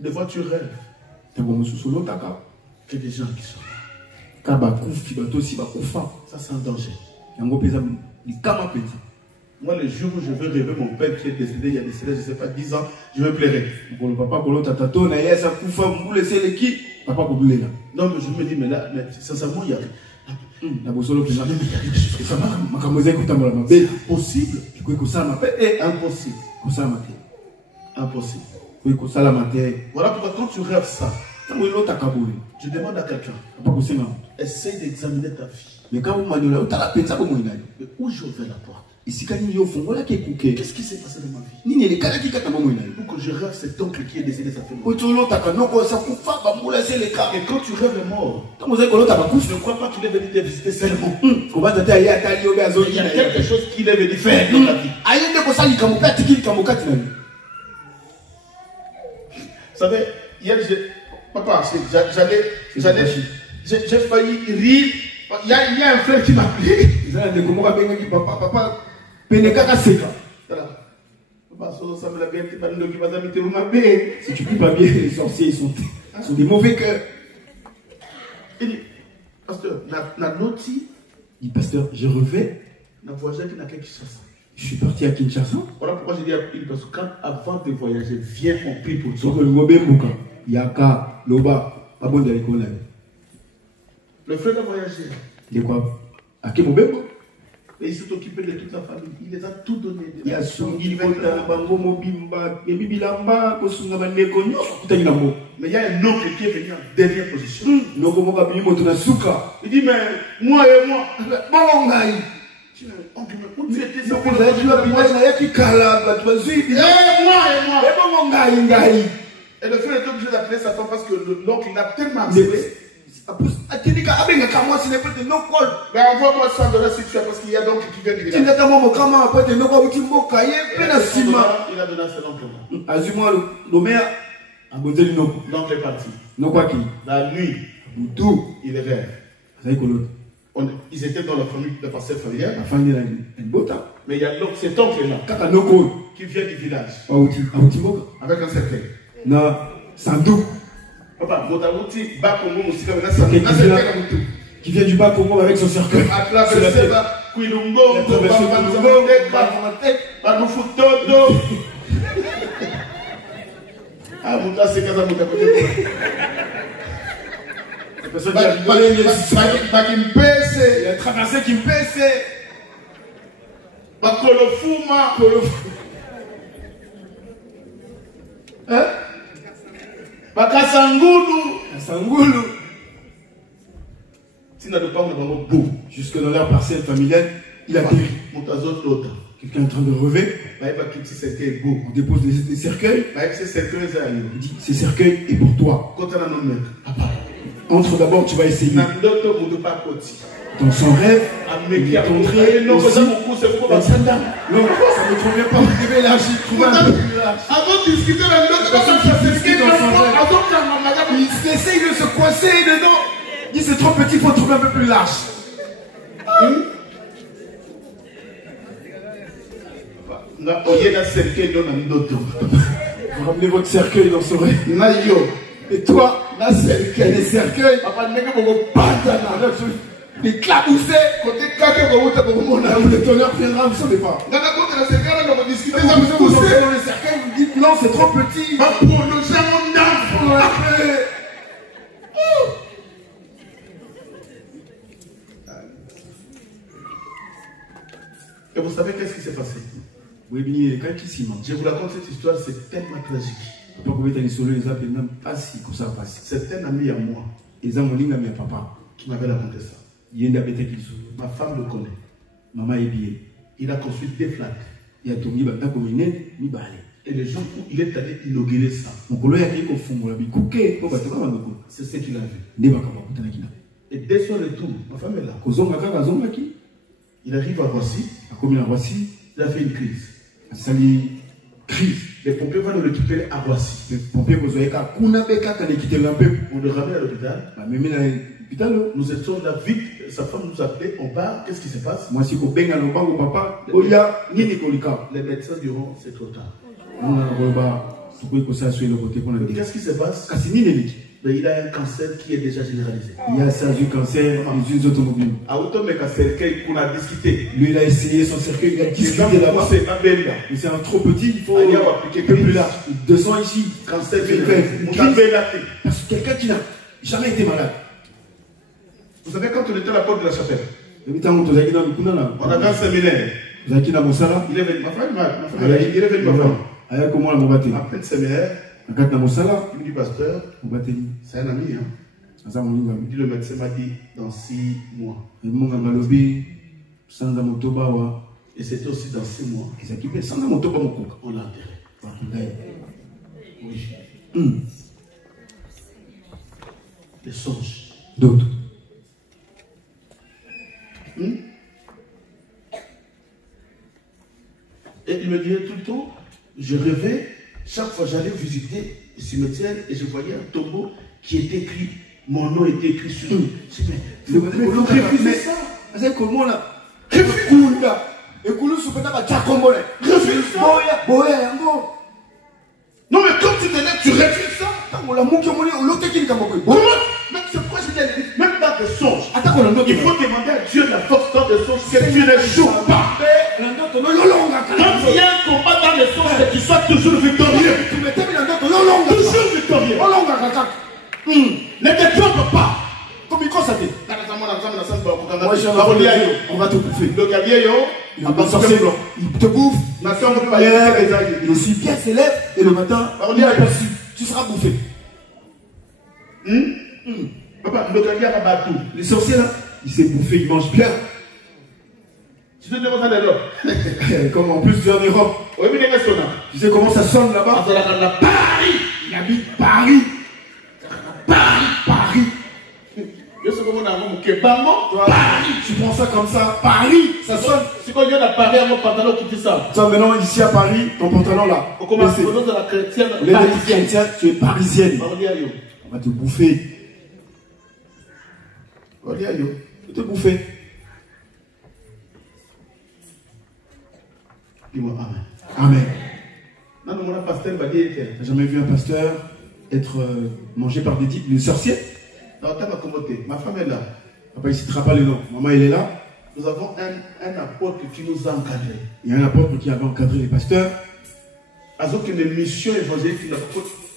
Des fois tu rêves que des gens qui sont là. Ça c'est un danger. Moi, le jour où je veux rêver mon père qui est décédé, il y a décédé, je ne sais pas, 10 ans, je me plairai. Non, mais je me dis, mais là, sincèrement, il y a impossible. Impossible. Voilà pourquoi quand tu rêves ça, je demande à quelqu'un, essaye d'examiner ta vie. Mais où j'ai ouvert la porte? Qu'est-ce qui s'est passé dans ma vie? Pour que je rêve cet oncle qui est décédé, ça fait longtemps. Et quand tu rêves mort, ne crois pas qu'il est venu te visiter seulement. Il y a quelque chose qu'il est venu faire dans ta vie. Vous savez, hier, papa, j'ai failli rire. Il y a un frère qui m'a appelé. Si tu pries pas bien, les sorciers sont des mauvais cœurs. Il dit, pasteur, dit, pasteur, je revais. Je suis parti à Kinshasa. Voilà pourquoi je dis à une personne, quand avant de voyager, viens, on prie pour toi. Le frère a voyagé. De quoi? Et il s'est occupé de toute la famille. Il les a tout donné. Il a son mais il y a un oncle qui est venu en dernière position. Il dit, mais moi et moi. Et le frère est obligé d'appeler sa femme parce que l'oncle il a tellement accepté. Mais envoie-moi $100 si tu as, parce qu'il y a donc qui vient du village. Il a donné à son oncle. L'oncle est parti. La nuit, il rêve. Ils étaient dans la famille, la parcelle familiale. Mais il y a cet oncle-là qui vient du village avec un cercueil. Papa, qui vient du bas Congo avec son cercueil. Il a traversé qui me pèse. Jusque dans leur parcelle familiale, il a péri. Quelqu'un est en train de relever. On dépose des cercueils. Il dit, ce cercueil est pour toi. Entre d'abord, tu vas essayer. Dans son rêve, il est entré aussi. Non, ça ne me convient pas. Vous devez élargir, trouver un peu plus large. Avant de discuter, il essaye de se coincer dedans. Il dit c'est trop petit, il faut trouver un peu plus large. Vous ramenez votre cercueil dans son rêve. Et toi, les cercueils, l'éclaboussé, le tonnerre viendra, vous ne savez pas. Vous dans le cercueil, vous dites non, c'est trop petit. Et vous savez qu'est-ce qui s'est passé? Je vous raconte cette histoire, c'est tellement tragique. C'est un ami à moi qui m'avait raconté ça. Ma femme le connaît. Il a construit des flaques. Et les jours où il est allé inaugurer ça, c'est ce qu'il a vu. Et dès son retour, ma femme est là. Il arrive à Roissy. Il a fait une crise. Les pompiers vont le récupérer à Roissy. On le ramène à l'hôpital. Nous étions là vite. Sa femme nous appelait. On part. Qu'est-ce qui se passe? Les médecins diront c'est trop tard. Qu'est-ce qui se passe? Mais il a un cancer qui est déjà généralisé. Il a ça du cancer des unes automobiles. Lui, il a essayé son cercueil, il a discuté là-bas. Mais c'est un trop petit, il faut un peu plus large. 200 ici. Cancer parce que quelqu'un qui n'a jamais été malade. Vous savez, quand on était à la porte de la chapelle, on avait un séminaire. Il est venu, ma femme, il est venu, ma femme. Après le séminaire, il me dit, pasteur, c'est un ami. Il dit, le médecin m'a dit, dans 6 mois. Et c'était aussi dans 6 mois. On l'a enterré. Oui. Les songes. D'autres. Et il me disait tout le temps, je rêvais, chaque fois j'allais visiter le cimetière et je voyais un tombeau qui était écrit, mon nom était écrit sur lui. Je dis, mais refusez ça. Non mais quand tu te lèves, tu refuses ça. Même ce proche, même dans des songes, il faut demander à Dieu la force dans des songes que Dieu ne joue pas. Quand il y a un combat dans les songes, c'est qu'il soit toujours victorieux. Toujours victorieux. Ne te trompe pas. Comme il constate. On va te bouffer. Il te bouffe. Et aussi bien s'élève et le matin, il est aperçu. Tu seras bouffé. Papa, les sorciers là, il s'est bouffé, il mange bien. Tu sais comment ça l'Europe? Comme en plus tu es en Europe. Oui, mais les sonnes. Tu sais comment ça sonne là-bas? Paris. Il habite Paris. Paris. Je sais comment on a Paris. Tu prends ça comme ça, Paris, ça sonne. C'est quand il y a à Paris, mon pantalon qui dit ça. Ça maintenant ici à Paris, ton pantalon là. On commence au nom de la chrétienne. Les chrétiens, tu es parisienne. On va te bouffer. On va te bouffer. Dis-moi Amen. Amen. Non, mais mon pasteur va dire. T'as jamais vu un pasteur être mangé par des sorciers? Non, t'as ma communauté. Ma femme est là. Papa, il ne citera pas le nom. Maman, elle est là. Nous avons un apôtre qui nous a encadrés. Il y a un apôtre qui avait encadré les pasteurs. Alors que les missions évangéliques, il a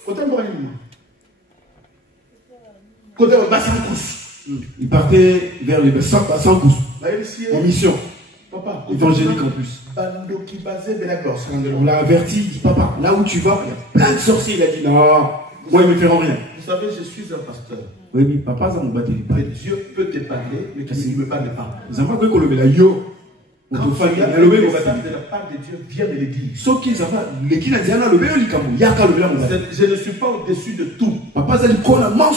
côté moi, côté Bassankous. Il partait vers les Bassankous. En mission. Papa, évangélique en plus. On l'a averti, il dit papa, là où tu vas, il y a plein de sorciers. Il a dit non, moi ils me feront rien. Vous savez, je suis un pasteur. Oui, mais papa, ça m'a battu les pas. Dieu peut te parler, mais tu ne me parles pas. Vous avez pas que la yo. Quand il y a le message de la part de Dieu, viens me le dire. Sauf qu'ils savent, les qui n'ont pas le je ne suis pas au-dessus de tout. Papa, ça dit qu'on a mangé.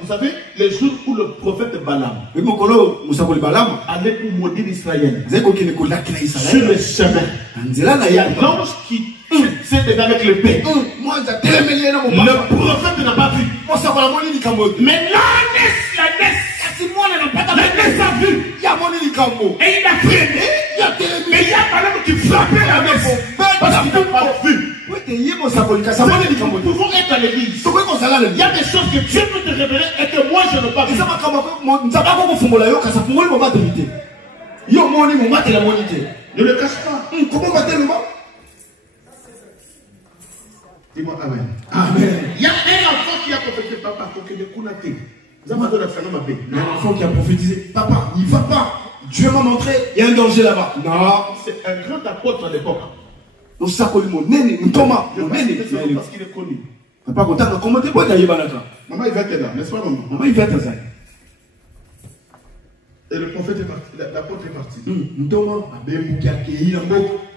Vous savez, les jours où le prophète Balaam allait pour maudire Israël, sur le chemin, il y a l'ange qui s'est déjà avec le paix. Le prophète n'a pas vu. Mais la nest a vu. Et il a freiné. Mais il y a Balaam qui frappait la nest. Parce qu'il n'a pas vu. Nous pouvons être à l'église. Il y a des choses que Dieu peut te révéler et que moi je ne peux pas voir. Ne le cache pas. Dis-moi Amen. Amen. Il y a un enfant qui a prophétisé papa pour que les Kounate. Il y a un enfant qui a prophétisé papa, il va pas. Dieu m'a montré, il y a un danger là-bas. Non. C'est un grand apôtre à l'époque. Nous savons mon Thomas, parce qu'il est connu. Papa, comment tu peux tailler Banaka? Maman, il va être là, n'est-ce pas, maman? Maman, il va être là. Et le prophète est parti, l'apôtre est parti. Thomas,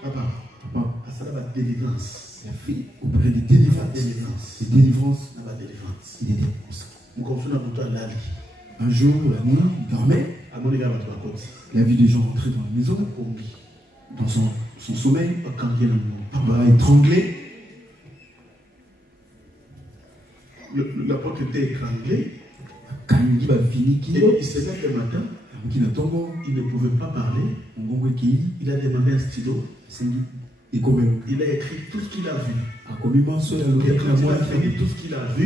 papa, ça va être délivrance. Il a fait auprès des délivrances. Délivrance. Il était comme ça. Nous confions notre toi à l'âge. Un jour, la nuit, il dormait. Il a vu des gens rentrer dans la maison. Dans son sommeil, papa a étranglé. L'apôtre était étranglé. Quand il va finir, il s'est levé le matin. Il ne pouvait pas parler. Il a demandé un stylo. Il a écrit tout ce qu'il a vu. Et quand il a fini tout ce qu'il a vu,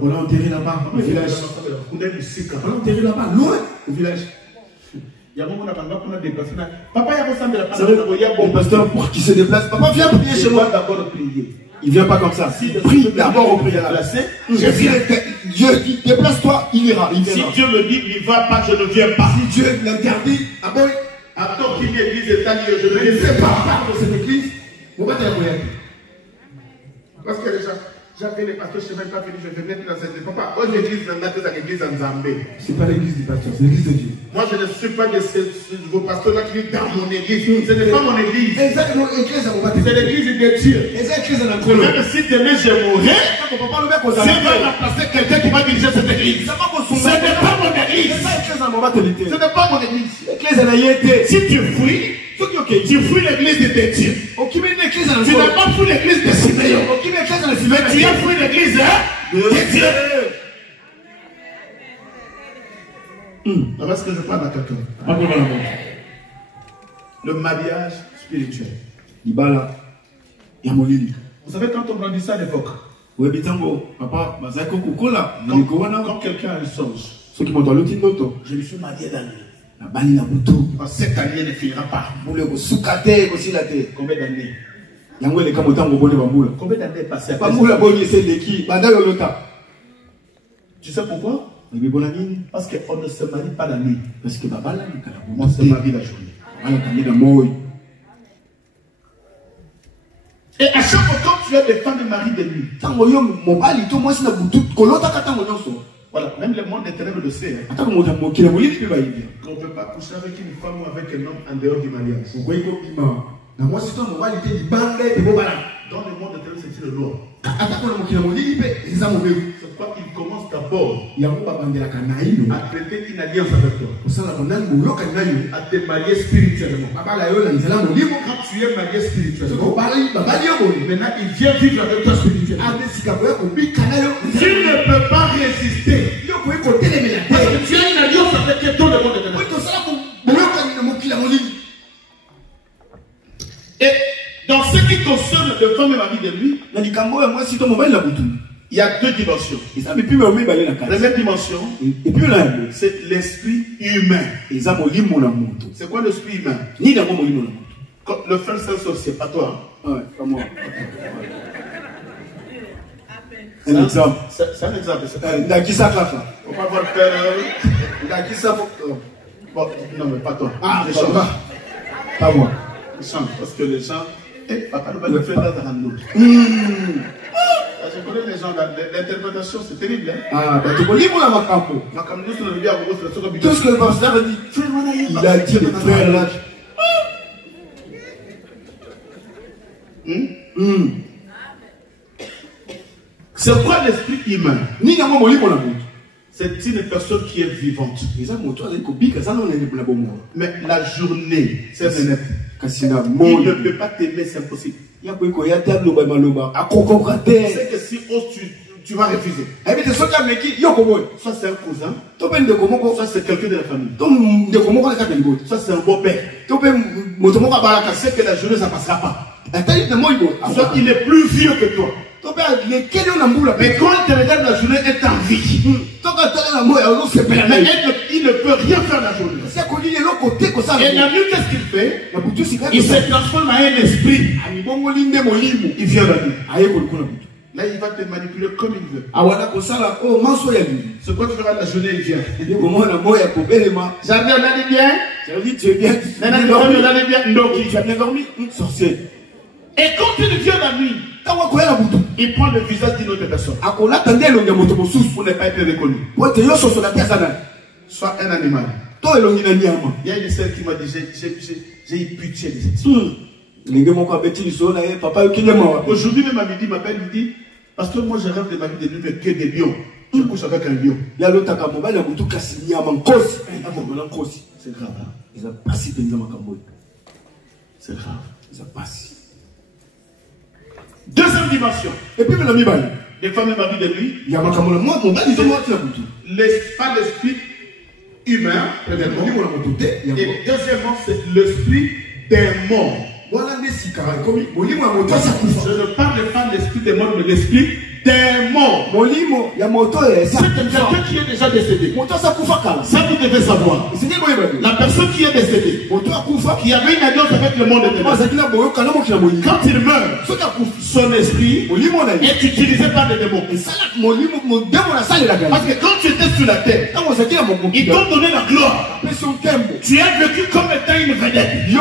on l'a enterré là-bas au village. On l'a enterré là-bas, loin au village. Il y a beaucoup de déplacé. Papa, il y a un pasteur pour qui se déplace. Papa, viens prier chez moi. D'abord prier. Il ne vient pas comme ça. Prie d'abord au prière. Dieu dit, déplace-toi, il ira. Si Dieu me dit, il ne va pas, je ne viens pas. Si Dieu l'interdit, attends qu'il y ait l'église est allée, je ne ne fais pas part de cette église. On va te la prière. Parce que déjà, j'appelle les pasteurs, je ne vais pas venir, je venais plus dans cette église. Papa, oh, l'église, l'église en Zambé. Ce n'est pas l'église du pasteur, c'est l'église de Dieu. Moi, je ne suis pas de vos pasteurs-là qui vivent dans mon église. Ce n'est pas mon église. C'est l'église de Dieu. Même si demain je mourrai, Dieu va remplacer quelqu'un qui va diriger cette église. Ce n'est pas mon église. Ce n'est pas mon église. Si tu fuis, tu fuis l'église de Dieu. Tu n'as pas fui l'église de Siméon. Mais tu as fui l'église de Dieu. Parce que je parle à quelqu'un. Le mariage spirituel. Vous savez, quand on grandissait à l'époque, quand quelqu'un a une songe, je me suis marié d'année. Cette année ne finira pas. Combien d'années? Combien d'années passées? Tu sais pourquoi? Parce qu'on ne se marie pas la nuit. On se marie la journée. Et à chaque fois que tu as des femmes de mari de nuit, Voilà, même le monde éternel le sait. Hein. Qu'on ne peut pas coucher avec une femme ou avec un homme en dehors du mariage. Dans le monde éternel, c'est une loi. C'est pourquoi il commence d'abord à traiter une alliance avec toi, à te marier spirituellement. Quand tu es marié spirituellement, maintenant il vient vivre avec toi spirituellement. Tu ne peux pas résister. Parce que tu as une alliance avec toi, le monde éternel. Et dans ce qui concerne le femme et mari de lui, il y a deux dimensions. La première dimension, c'est l'esprit humain. C'est quoi l'esprit humain? Le frère Saint-Sorcier, pas toi. Ouais, pas moi. C'est un exemple. C'est un exemple. On va voir le père. Bon, non, mais pas toi. Ah, les gens. Pas moi. Les gens, parce que les gens. Papa, le frère là dans nous. Je connais les gens, l'interprétation c'est terrible. Hein? Ah, tu connais mon amakampo. Tout ce que le pasteur a dit, il a dit le frère là. C'est quoi l'esprit humain? C'est une personne qui est vivante. Mais la journée, c'est net. Il ne peut pas t'aimer, c'est impossible. C'est que si tu vas refuser. Soit c'est un cousin, soit c'est quelqu'un de la famille, soit c'est un beau-père. C'est que la journée ça ne passera pas. Soit il est plus vieux que toi. Mais quand il te regarde, la journée est en vie. Mais il ne peut rien faire la journée. Et la nuit, qu'est-ce qu'il fait? Il se transforme en un esprit. Il vient la nuit. Là, il va te manipuler comme il veut. C'est quoi tu feras la journée, il vient. Jardin, on allait bien. Tu es bien. On allait bien. Donc, tu as bien dormi. Sorcier. Et quand il vient la nuit, il prend le visage d'une autre personne. Pour ne pas être reconnu. Soit un animal. Il y a une sœur qui m'a dit, j'ai eu pitié de cette sœur. Aujourd'hui même à midi, ma belle me dit, parce que moi je rêve de ma vie de lui, mais que des lions. Je couche avec un lion. C'est grave. Hein? C'est grave. Deuxième dimension. Et puis, les femmes et maris de lui. Pas l'esprit humain, premièrement. Et deuxièmement, c'est l'esprit des morts. Je ne parle pas de l'esprit des morts, mais l'esprit des morts. C'est quelqu'un qui est déjà décédé. Ça, vous devez savoir. La personne qui est décédée, qui avait une alliance avec le monde éternel, quand il meurt, son esprit est utilisé par les démons. Parce que quand tu étais sur la terre, ils t'ont donné la gloire. Tu as vécu comme étant une vedette. Tu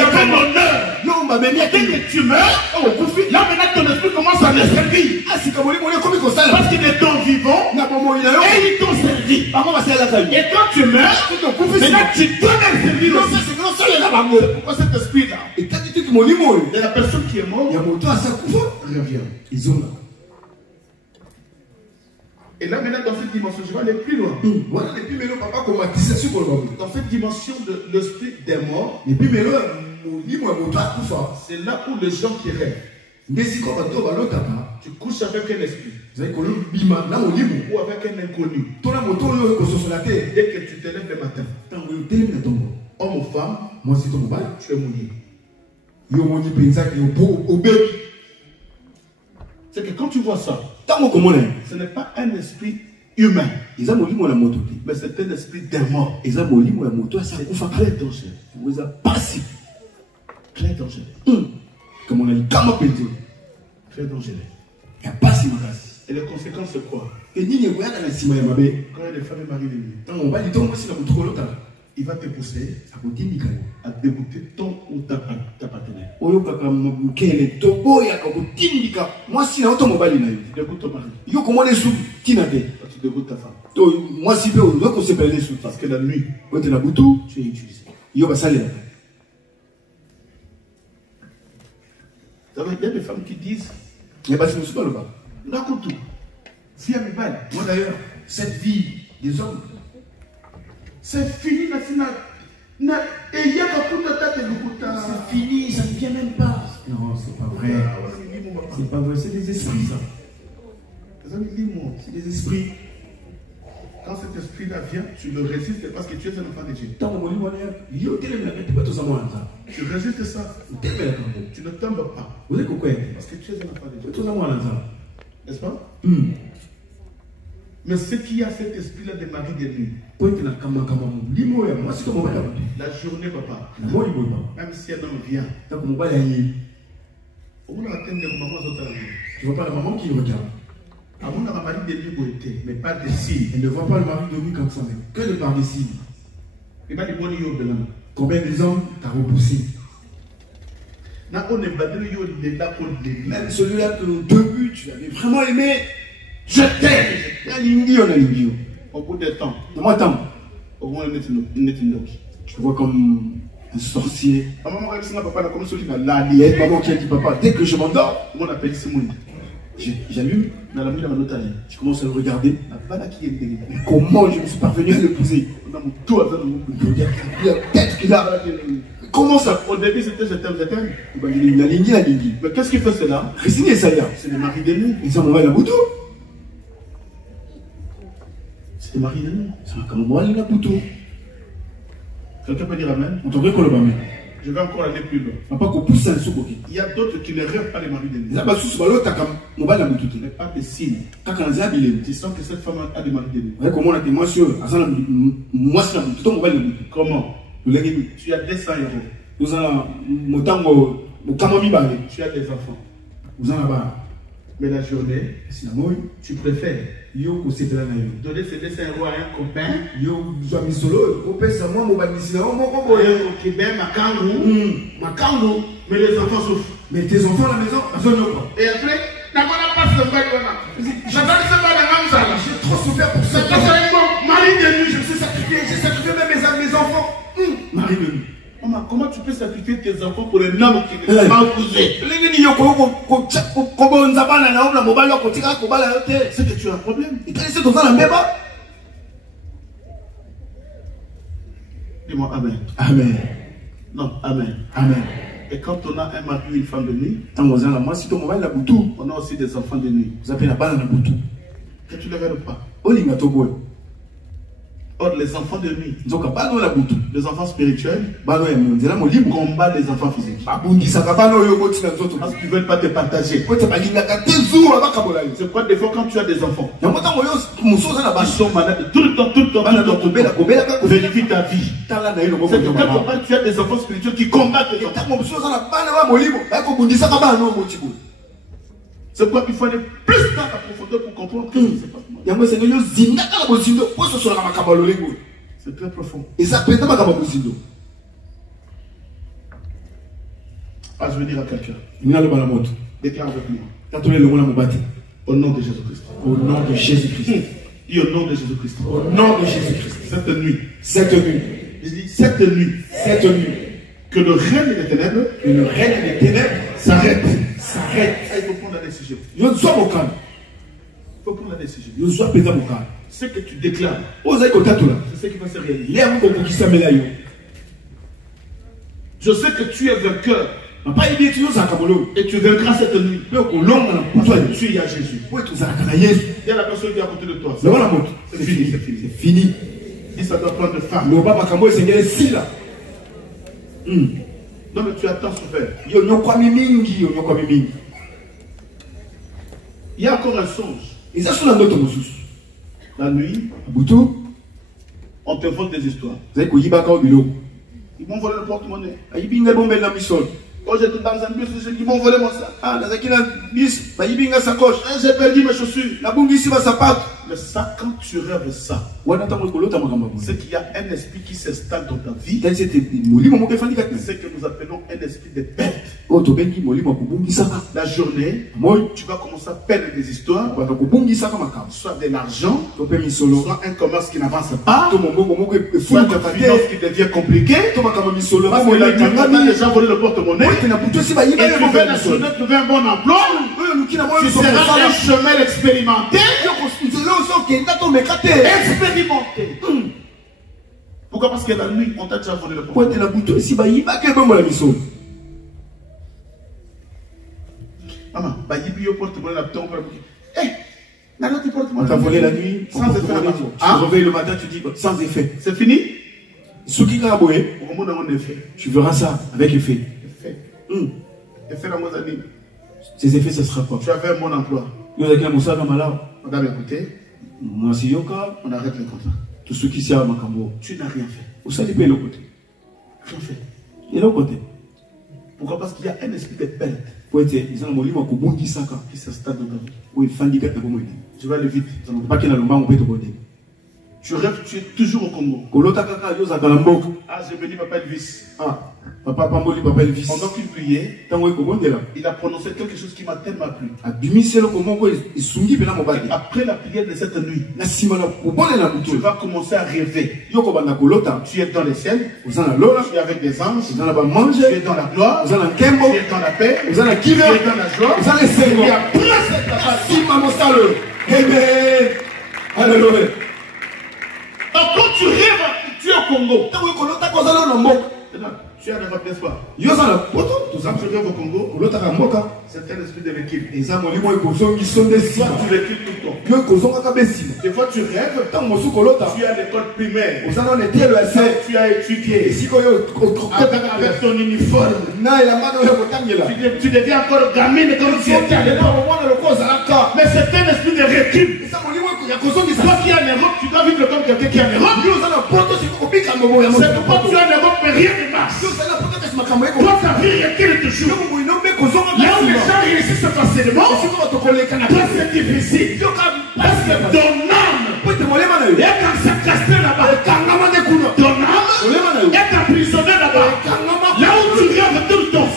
avais l'honneur. Dès que tu meurs, là maintenant ton esprit commence à les servir. Parce qu'il est ton vivant et ils t'ont servi. Et quand tu meurs, maintenant tu donnes un service aussi. C'est pourquoi cet esprit-là, de la personne qui est morte, revient. Et là maintenant dans cette dimension, je vais aller plus loin. Dans cette dimension de l'esprit des morts, c'est là où les gens qui rêvent. Tu couches avec un esprit ou avec un inconnu. Dès que tu te lèves le matin, homme ou femme, tu es mouillé. C'est que quand tu vois ça, ce n'est pas un esprit humain, mais c'est un esprit des morts. C'est très dangereux. Très dangereux. Très dangereux. Et les conséquences, c'est quoi? Quand il y a des femmes et maris de lui, il va te pousser à dégoûter ton ou ta partenaire. Tu dégoûtes ton mari. Tu dégoûtes ta femme. Parce que la nuit, tu es utilisé. Il y a des femmes qui disent moi d'ailleurs, cette vie des hommes, c'est fini. C'est fini, ça ne vient même pas. Non, c'est pas vrai. C'est pas vrai, c'est des esprits, ça. C'est des esprits. Quand cet esprit-là vient, tu le résistes parce que tu es un enfant de Dieu. Tu résistes ça. Tu ne tombes pas. Parce que tu es un enfant de Dieu. N'est-ce pas? Mais ce qui a cet esprit-là de mari de nuit, la journée, papa, même si un homme vient, tu vois pas la maman qui le regarde. Mais pas de signes. Elle ne voit pas le mari de nuit comme ça, mais que de par des signes. Combien des hommes t'as repoussé? Même celui-là que au début tu l'avais vraiment aimé. Je t'aime. Au bout de temps, tu vois comme un sorcier. Maman qui a dit papa, dès que je m'endors, j'allume, je commence à le regarder. Comment je me suis parvenu à l'épouser? Peut-être qu'il a. Comment ça? Au début c'était je t'aime. Mais qu'est-ce qui fait cela? C'est le mari de nuit. Ils ont envoyé la boutou. C'est le mari de nuit. C'est comme moi, la boutou. Quelqu'un peut dire amen? On t'aurait qu'on le bâme. Je vais encore aller plus loin. Il y a d'autres qui ne rêvent pas les maris de nuit. Mais pas de signes. Tu sens que cette femme a des maris de nuit. Comment? Tu as 200 euros. Tu as des enfants. Mais la journée, tu préfères donner ces 200 euros à un copain. Mais les enfants souffrent. Mais tes enfants à la maison, et après, j'ai trop souffert pour ça. Marie de nuit, je me suis sacrifié, j'ai sacrifié même mes enfants. Marie de nuit. Maman, comment tu peux sacrifier tes enfants pour un homme qui ne t'a pas épousé? C'est que tu as un problème. Dis-moi amen. Amen. Non, amen. Amen. Et quand on a un mari ou une femme de nuit, on a aussi des enfants de nuit. Vous appelez la balle dans le que tu ne les regardes pas. Or, les enfants de nuit, les enfants spirituels, combattent les enfants physiques. Parce qu'ils ne veulent pas te partager. C'est quoi des fois quand tu as des enfants, ils sont malades tout le temps. Vérifie ta vie. C'est que quand tu as des enfants spirituels qui combattent les enfants. C'est quoi qu'il faut aller plus dans la profondeur pour comprendre ce qui se passe. C'est très profond. Ah, je vais dire à quelqu'un. Déclare avec moi. Au nom de Jésus-Christ. Au nom de Jésus-Christ. Et au nom de Jésus-Christ. Au nom de Jésus-Christ. Cette nuit. Je dis cette nuit. Que le règne des ténèbres. S'arrête. Il faut prendre la décision. Il faut prendre la décision. Ce que tu déclares, c'est ce qui va se réaliser. Je sais que tu es vainqueur. Et tu vaincras cette nuit. Tu y as Jésus. Il y a la personne qui est à côté de toi. C'est fini. Et ça doit prendre fin. Non, mais tu as tant souffert. Il y a encore un songe. La nuit, on te vole des histoires. Ils m'ont volé le porte-monnaie. Quand j'étais dans un bus, ils m'ont volé mon sac. J'ai perdu mes chaussures. Mais ça, quand tu rêves ça, c'est qu'il y a un esprit qui s'installe dans ta vie. C'est que nous appelons un esprit de perte. La journée, tu vas commencer à perdre des histoires, soit de l'argent, soit un commerce qui n'avance pas, soit une finance qui devient compliquée. Parce que la nuit, les gens volent le porte-monnaie. Et tu veux la journée, trouver un bon emploi. Tu seras un chemin expérimenté. Expérimenté. Pourquoi? Parce que la nuit, on t'a déjà volé le porte-monnaie. Maman, on t'a volé la nuit, sans effet. Tu te réveilles le matin, tu dis sans effet. C'est fini? Tu verras ça avec effet. Ces effets, ce sera quoi? Tu avais un bon emploi. Madame, écoutez, on arrête le contrat. Tout ce qui sert à Makambo. Tu n'as rien fait. Où ça dépend de l'autre côté? Rien fait. Et l'autre côté? Pourquoi? Parce qu'il y a un esprit de perte qui s'installe dans ta vie. Je vais aller vite. Tu rêves, tu es toujours au Congo. Ah, j'ai venu Papa Elvis. Papa Pamboli, Papa Elvis. Pendant qu'il priait, il a prononcé quelque chose qui m'a tellement plu. Après la prière de cette nuit, tu vas commencer à rêver. Tu es dans les ciels, tu es avec des anges, tu es dans la gloire, tu es dans la paix, tu es dans la joie. Et après cette Alléluia. Donc quand tu rêves, tu es au Congo. Tu as un rêve, n'est-ce pas? Quand tu rêves au Congo, c'est un esprit de l'équipe. Soit tu l'équipes tout le temps. Des fois tu rêves, tu es à l'école primaire. Tu as étudié avec ton uniforme. Tu deviens encore gamine comme tu étais à l'époque. Mais c'est un esprit de récup. Toi qui es en Europe, tu dois vivre comme quelqu'un qui est en Europe. C'est pourquoi tu es en Europe, mais rien ne marche. Toi, ta vie recule toujours. Là où les gens réussissent facilement, toi c'est difficile. Parce que ton âme est comme ça castrée là-bas. Ton âme est emprisonnée là-bas. Là où tu rêves tout le temps.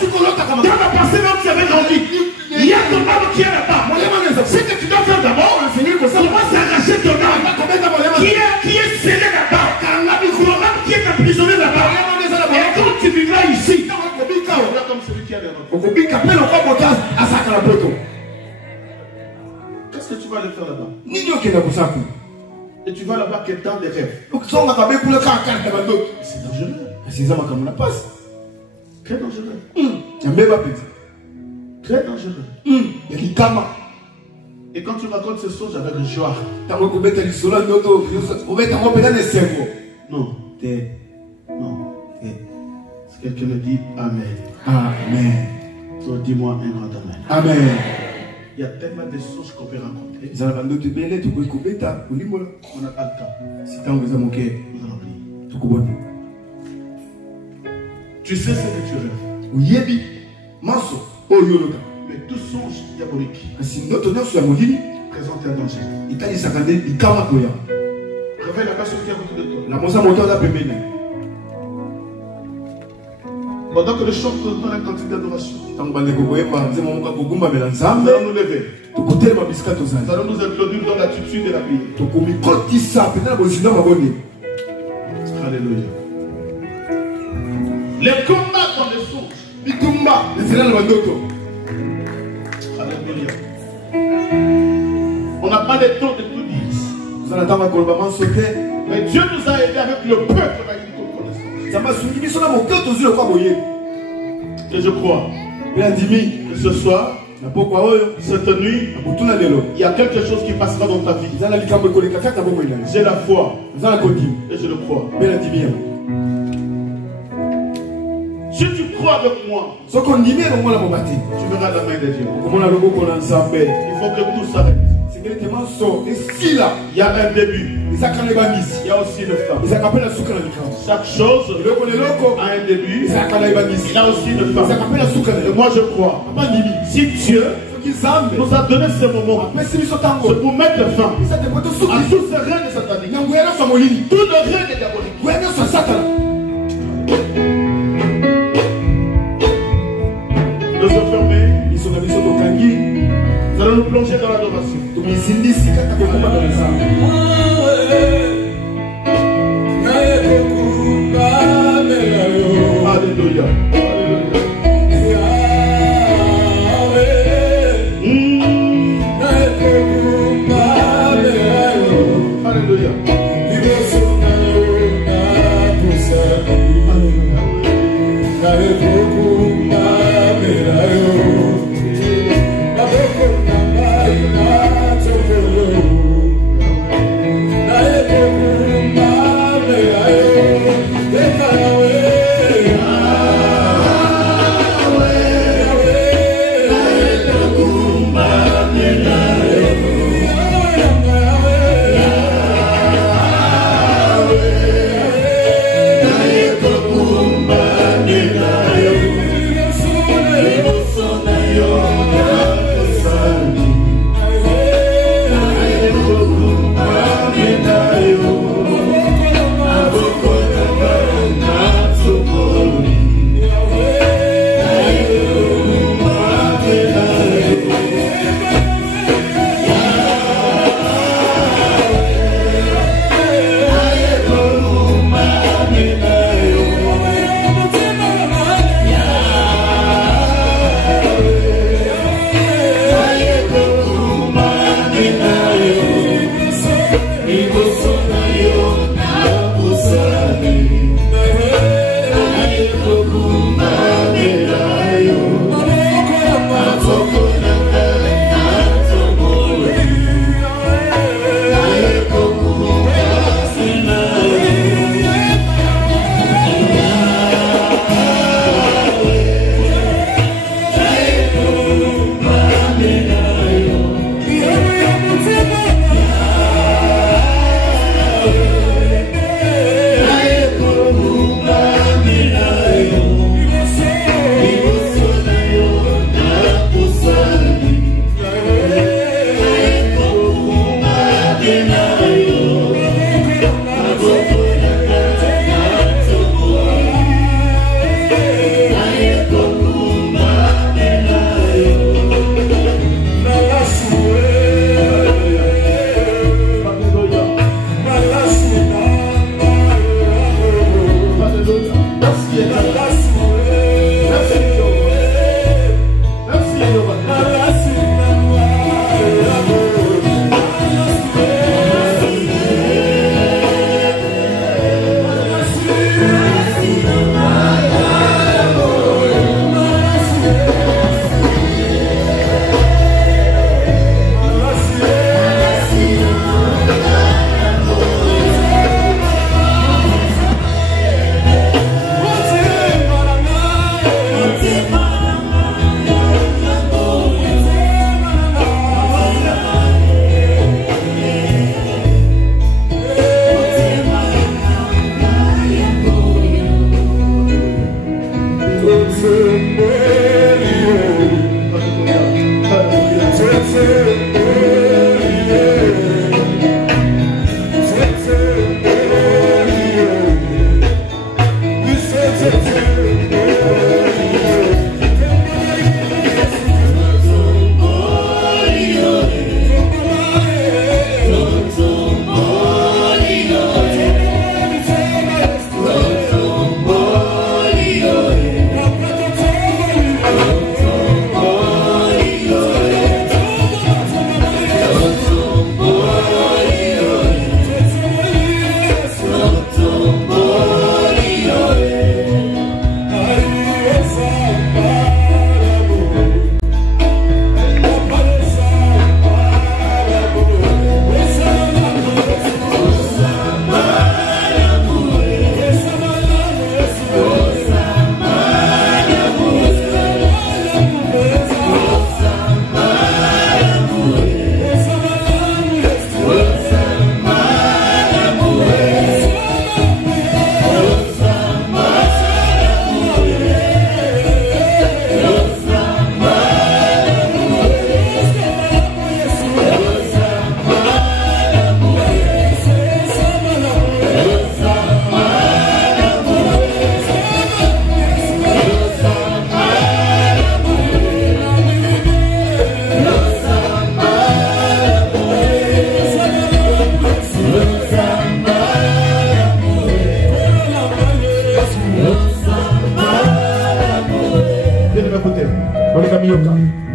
Dans le passé, là où tu avais grandi, il y a ton âme qui est là-bas. Ce que tu dois faire d'abord, commence à arracher ton âme qui est scellée là-bas. Ton âme qui est emprisonnée là-bas. Et quand tu vivras ici, comme celui qui a les robes. Qu'est-ce que tu vas aller faire là-bas? Et tu vas là-bas que dans des rêves. C'est dangereux. Très dangereux. Très dangereux. Et quand tu racontes ce songe avec joie. Non. Non. Si quelqu'un me dit Amen. Amen. Donc dis-moi un grand Amen. Amen. Il y a tellement de choses qu'on peut rencontrer. On n'a pas le temps. Nous allons prier. Tu sais ce que tu rêves. Mais tout songe diabolique présente un danger. Réveille la personne qui est à côté de toi. Pendant que le chant dans un cantique d'adoration, nous allons nous lever. Nous allons nous introduire dans l'attitude de la prière. Alléluia. Les combats dans les songes. Alléluia. On n'a pas le temps de tout dire. Mais Dieu nous a aidés avec le peuple à une connaissance. Et je crois que ce soir, cette nuit, il y a quelque chose qui passera dans ta vie. J'ai la foi et je le crois. Si tu crois avec moi, tu verras la main de Dieu. Il faut que tout s'arrête. Il y a un début. Il y a aussi une fin. Chaque chose a un début. Il y a aussi une fin. Et moi je crois. Si Dieu nous a donné ce moment. C'est pour mettre fin à tous ces règnes sataniques, tous les règnes diaboliques. Nous sommes fermés. Nous allons nous plonger dans l'adoration. Alléluia.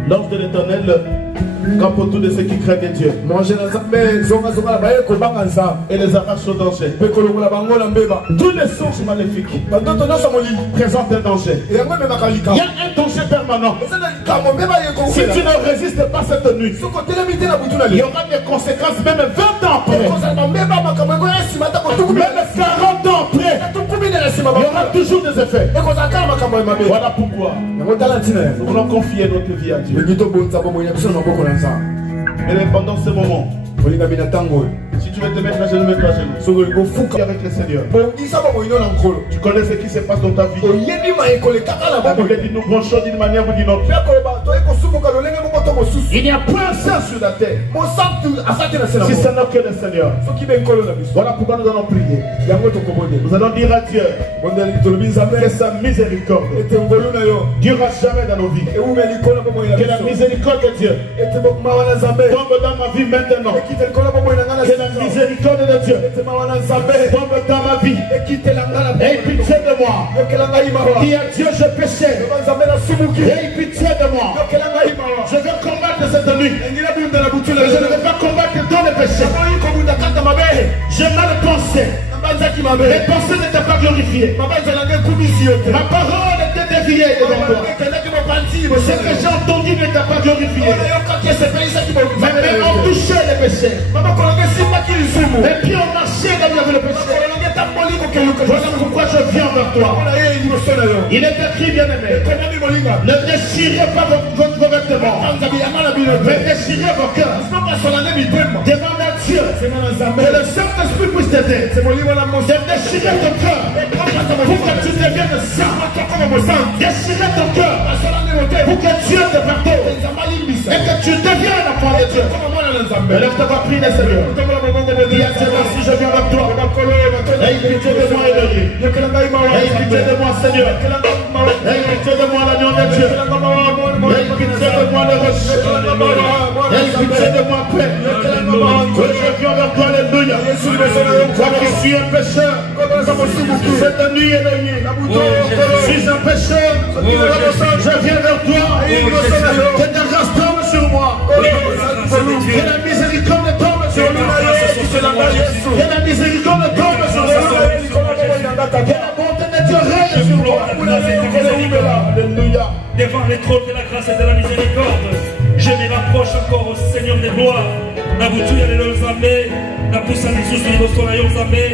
L'ange de l'Éternel campe autour de ceux qui craignent Dieu et les arrache au danger. Tous les songes maléfiques présentent un danger. Il y a un danger permanent. Si tu ne résistes pas cette nuit, il y aura des conséquences même 20 ans après, même 40 ans après. Il y aura toujours des effets. Voilà pourquoi nous voulons confier notre vie à Dieu. Et pendant ce moment, si tu veux te mettre à genoux, mets-toi à genoux. Avec le Seigneur. Tu connais ce qui se passe dans ta vie. La Bible dit nous branchons d'une manière ou d'une autre. Il n'y a point un saint sur la terre si ce n'est que le Seigneur. Voilà pourquoi nous allons prier. Nous allons dire à Dieu que sa miséricorde durera jamais dans nos vies. Que la miséricorde de Dieu tombe dans ma vie maintenant. Que la miséricorde de Dieu tombe dans ma vie. Aie pitié de moi. Dis à Dieu, je péchais. Aie pitié de moi. Je veux combattre cette nuit. Je ne veux pas combattre dans le péché. J'ai mal pensé. Mes pensées n'étaient pas glorifiées. Ma parole était déviée devant toi. Ce que j'ai entendu n'était pas glorifié. Mes mains ont touché le péché. Mes pieds ont marché dans le péché. Voilà pourquoi je viens vers toi. Il est écrit, bien-aimé, ne déchirez pas vos vêtements, mais déchirez vos cœurs. Demande à Dieu que le Saint-Esprit puisse t'aider. De déchirer ton cœur pour que tu deviennes saint. Déchirer ton cœur pour que Dieu te pardonne et que tu deviennes enfant de Dieu. Lève ta voix, prie le Seigneur. Dis à Dieu, merci, je viens vers toi. Aie pitié de moi, Elohim. Aie pitié de moi, Seigneur. Aie pitié de moi, l'agneau de Dieu. Aie pitié de moi, le rocher. Aie pitié de moi, Père. Que je viens vers toi, alléluia. Toi qui suis un pécheur, cette nuit, Elohim, je suis un pécheur. Je viens vers toi. Que ta grâce tombe sur moi. Que la miséricorde tombe sur moi. Que la miséricorde tombe sur moi. Que la bonté de Dieu règne sur moi. Alléluia. Devant les trônes de la grâce et de la miséricorde, je me rapproche encore au Seigneur des gloires. Nabutuya lelo Nzambe, napusa lisusu liboso na yo Nzambe,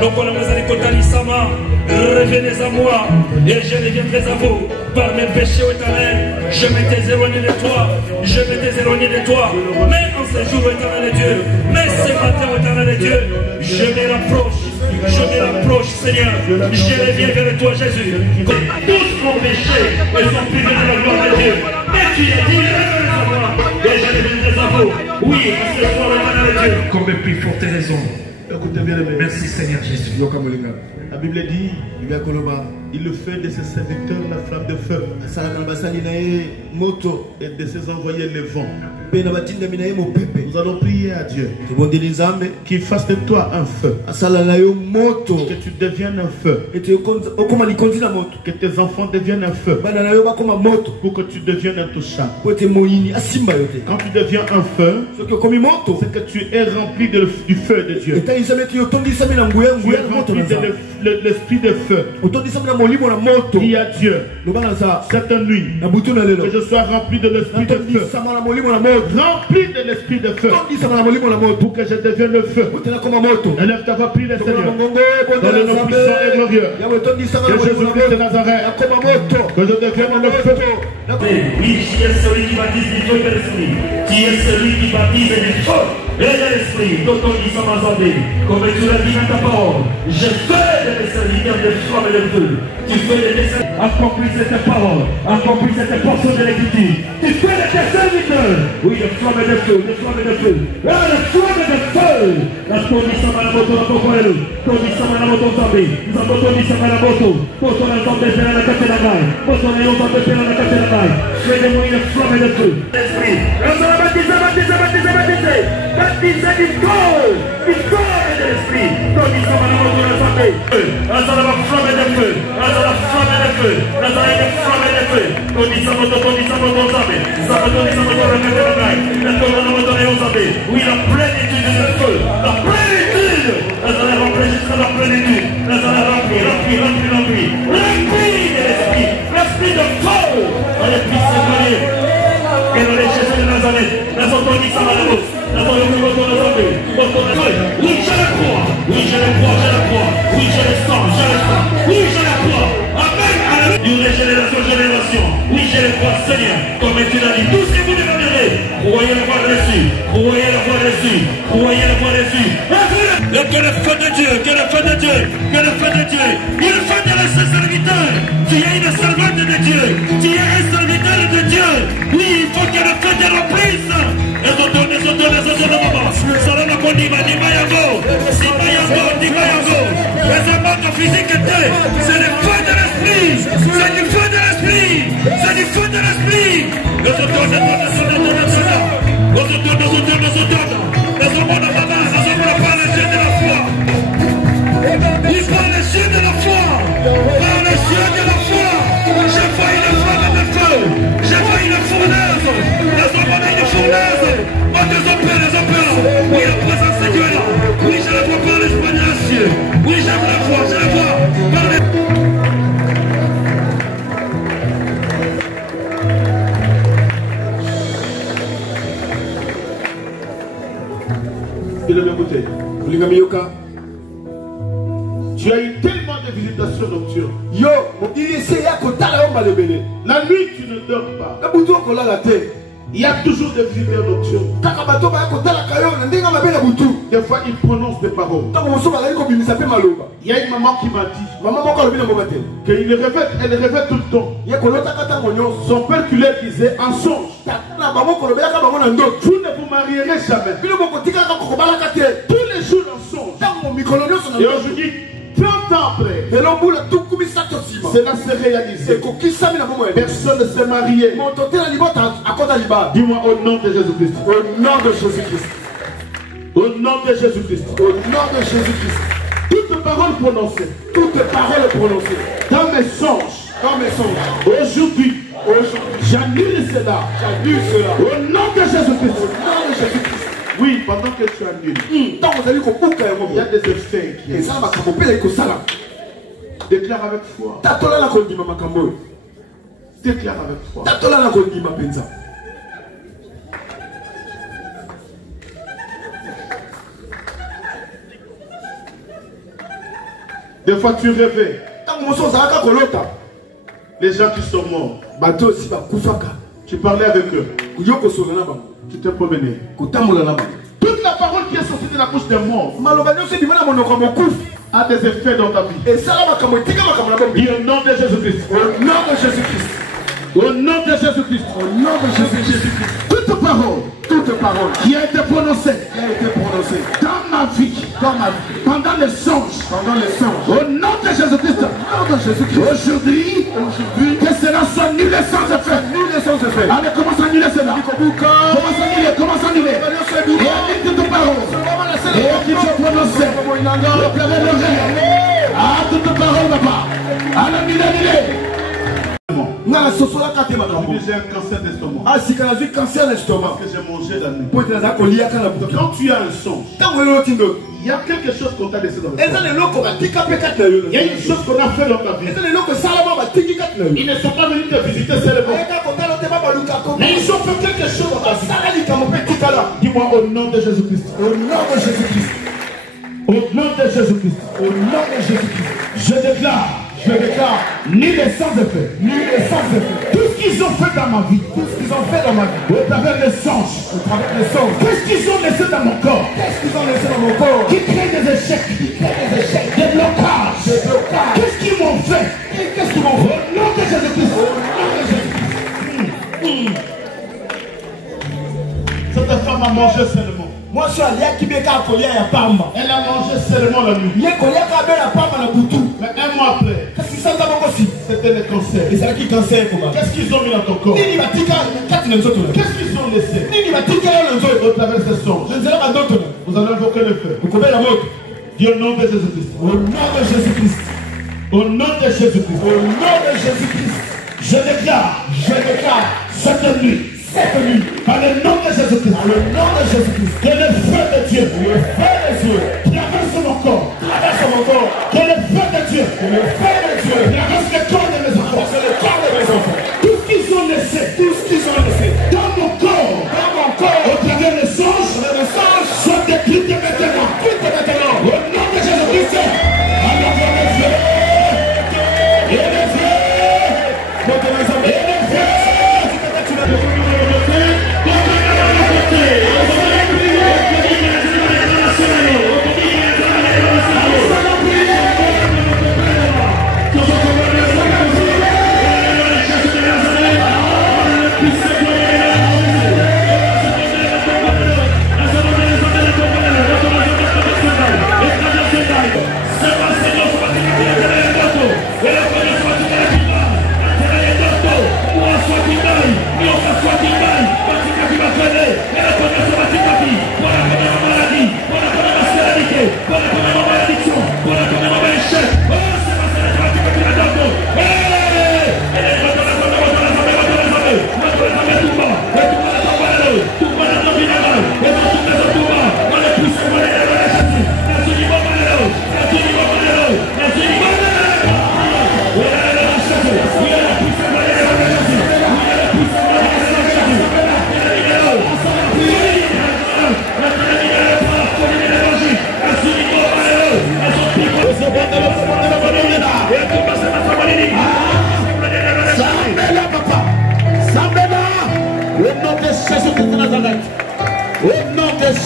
lokola mwazali kotalisama, revenez à moi, et je reviendrai à vous. Par mes péchés éternels, je m'étais éloigné de toi, mais en ce jour éternel de Dieu, mais ce matin éternel de Dieu, je me rapproche, Seigneur, je reviens vers toi, Jésus. Tous mon péché et sont privés de la gloire de Dieu, mais tu es dit, revenez à moi, et je reviendrai à vous. Oui, en ce soir éternel de Dieu, comme plus forte raison. Écoutez bien, merci Seigneur Jésus. La Bible dit, il le fait de ses serviteurs la flamme de feu et de ses envoyés le vent. Nous allons prier à Dieu qu'il fasse de toi un feu, que tu deviennes un feu, que tes enfants deviennent un feu, pour que tu deviennes intouchable. Quand tu deviens un feu, c'est que tu es rempli du feu de Dieu. Tu es rempli de l'esprit de feu. Dis à Dieu cette nuit que je sois rempli de l'esprit de feu, rempli de l'esprit de feu, pour que je devienne le feu. Élève ta voix, prie le Seigneur dans le nom puissant et glorieux de Jésus-Christ de Nazareth, que je devienne le feu. Oui, qui est celui qui baptise du feu de l'esprit, qui est celui qui baptise du feu et de l'esprit, d'autant qu'ils sont ensemble. Comme tu l'as dit dans ta parole, je fais de tes serviteurs de flamme et de feu. Tu fais de tes serviteurs, accomplis cette parole, accomplis cette portion de l'écriture. Tu fais de tes serviteurs, oui, de flamme et de feu, de flamme et de feu. Ah, de flamme et de feu. La condition à la moto, la cocoelle, condition à la moto, Zambé, condition à la moto, condition à la moto, condition à la moto, condition à la moto, condition à la moto, fais-moi une flamme et de feu. L'esprit, baptisé du corps et de l'esprit. Condition à la moto, Nazaré, Nazaré, flamme de feu, Nazaré, flamme de feu, Nazaré, flamme de feu. Oui, la plénitude de feu, la plénitude. Nazaré, remplis jusqu'à la plénitude. Nazaré, remplis de l'esprit de feu dans les puissances séparées. Et dans les Jésus de Nazareth, nous autorisons à la luz. Oui, je le crois. Oui, je le crois, je le crois. Oui, je le sens, je le sens. Oui, je le crois. Amen. Alléluia. D'une génération en génération. Oui, je le crois, Seigneur. Comme tu l'as dit, tout ce que vous demanderez, croyez le voir dessus. Croyez le voir dessus. Croyez le voir dessus. Que le feu de Dieu, que le feu de Dieu, que le feu de Dieu. Il fait de ses serviteurs. Tu es une servante de Dieu. Tu es un serviteur de Dieu. Oui, il faut que le feu te remplisse. C'est le feu de l'esprit. C'est du feu de l'esprit. C'est du feu de l'esprit. Il faut le ciel de la foi. Par le ciel de la foi. Je vois une flamme de feu. Je vois une fournaise. Une fournaise. Les opères. Oui, la présence de Dieu est là. Oui, je le vois par l'esprit de ciel. Oui, je le vois, je le vois. Par les... Et de mon côté, tu as eu tellement de visitations nocturnes. La nuit, tu ne dors pas. Il y a toujours des visiteurs nocturnes. Des fois, ils prononcent des paroles. Il y a une maman qui m'a dit qu'elle rêvait tout le temps. Son père qui leur disait en songe, vous ne vous marierez jamais. Tous les jours en songe. Et aujourd'hui, 30 ans après, cela s'est réalisé. Personne ne s'est marié. Dis-moi au nom de Jésus-Christ. Au nom de Jésus-Christ. Au nom de Jésus-Christ. Au nom de Jésus-Christ. Toute parole prononcée. Dans mes songes. Aujourd'hui. J'annule cela. Au nom de Jésus-Christ. Oui, pendant que tu annules, il y a des effets qui déclare avec foi. Déclare avec foi. Des fois tu rêvais. Les gens qui sont morts, tu parlais avec eux. Tu te promenais. Toute la parole qui est sortie de la bouche des morts a des effets dans ta vie. Dis au nom de Jésus-Christ. Au nom de Jésus-Christ. Au nom de Jésus-Christ. Au nom de Jésus-Christ. Toute parole qui a été prononcée dans ma vie, pendant les songes, au nom de Jésus-Christ, aujourd'hui, que cela soit annulé sans effet. Allez, commence à annuler cela. Commence à annuler. Et annule toute parole. Et qui tu as prononcé. Déclarez le rêve. Ah, toute parole, papa. Allez, j'ai un cancer d'estomac. Parce que j'ai mangé la nuit. Quand tu as un songe, il y a quelque chose qu'on t'a laissé dans le corps. Il y a une chose qu'on a fait dans ta vie. Ils ne sont pas venus te visiter seulement, mais ils ont fait quelque chose dans ta vie. Dis-moi au nom de Jésus-Christ. Au nom de Jésus-Christ. Au nom de Jésus-Christ. Au nom de Jésus-Christ. Je déclare, nul et sans effet. Tout ce qu'ils ont fait dans ma vie, au travers des songes, qu'est-ce qu'ils ont laissé dans mon corps, qui crée des échecs, des blocages, qu'est-ce qu'ils m'ont fait, au nom de Jésus-Christ. Cette femme a mangé seulement. Moi, je suis allé à Kibeka à Kolia et à Pamba. Elle a mangé seulement la nuit. Il y a Kolia qui a bien la Pamba dans le boutou. Mais un mois après, qu'est-ce qu'ils sont d'abord aussi? C'était le cancer. Et c'est là qui cancer, comment? Qu'est-ce qu'ils ont mis dans ton corps? Qu'est-ce qu'ils ont laissé au travers de ces songes? Vous allez invoquer le feu. Dis au nom de Jésus-Christ. Au nom de Jésus-Christ. Au nom de Jésus-Christ. Au nom de Jésus-Christ. Je déclare cette nuit, par le nom de Jésus-Christ, par le nom de Jésus-Christ, que le feu de Dieu, traverse mon corps, que le feu de Dieu, traverse le corps de mes enfants, tout ce qu'ils ont laissé, dans mon corps, au travers des songes, soit détruit maintenant, au nom de Jésus-Christ. Alors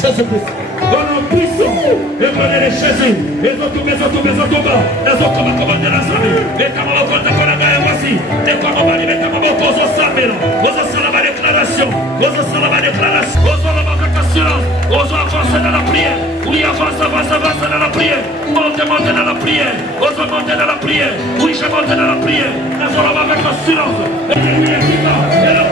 Jésus-Christ, dans nos puissants, et prenez les Jésus, et vous tombez, les autres commandes de la salle, et comme on compte pour la guerre aussi, et comme on va dire, comme on pose au sabbat, aux osons la déclaration, aux osons la déclaration, aux osons la silence, aux osons avancer dans la prière, oui, avance dans la prière, monte dans la prière, aux osons monter dans la prière, oui, je monte dans la prière, les osons avec le silence, et la prière, et la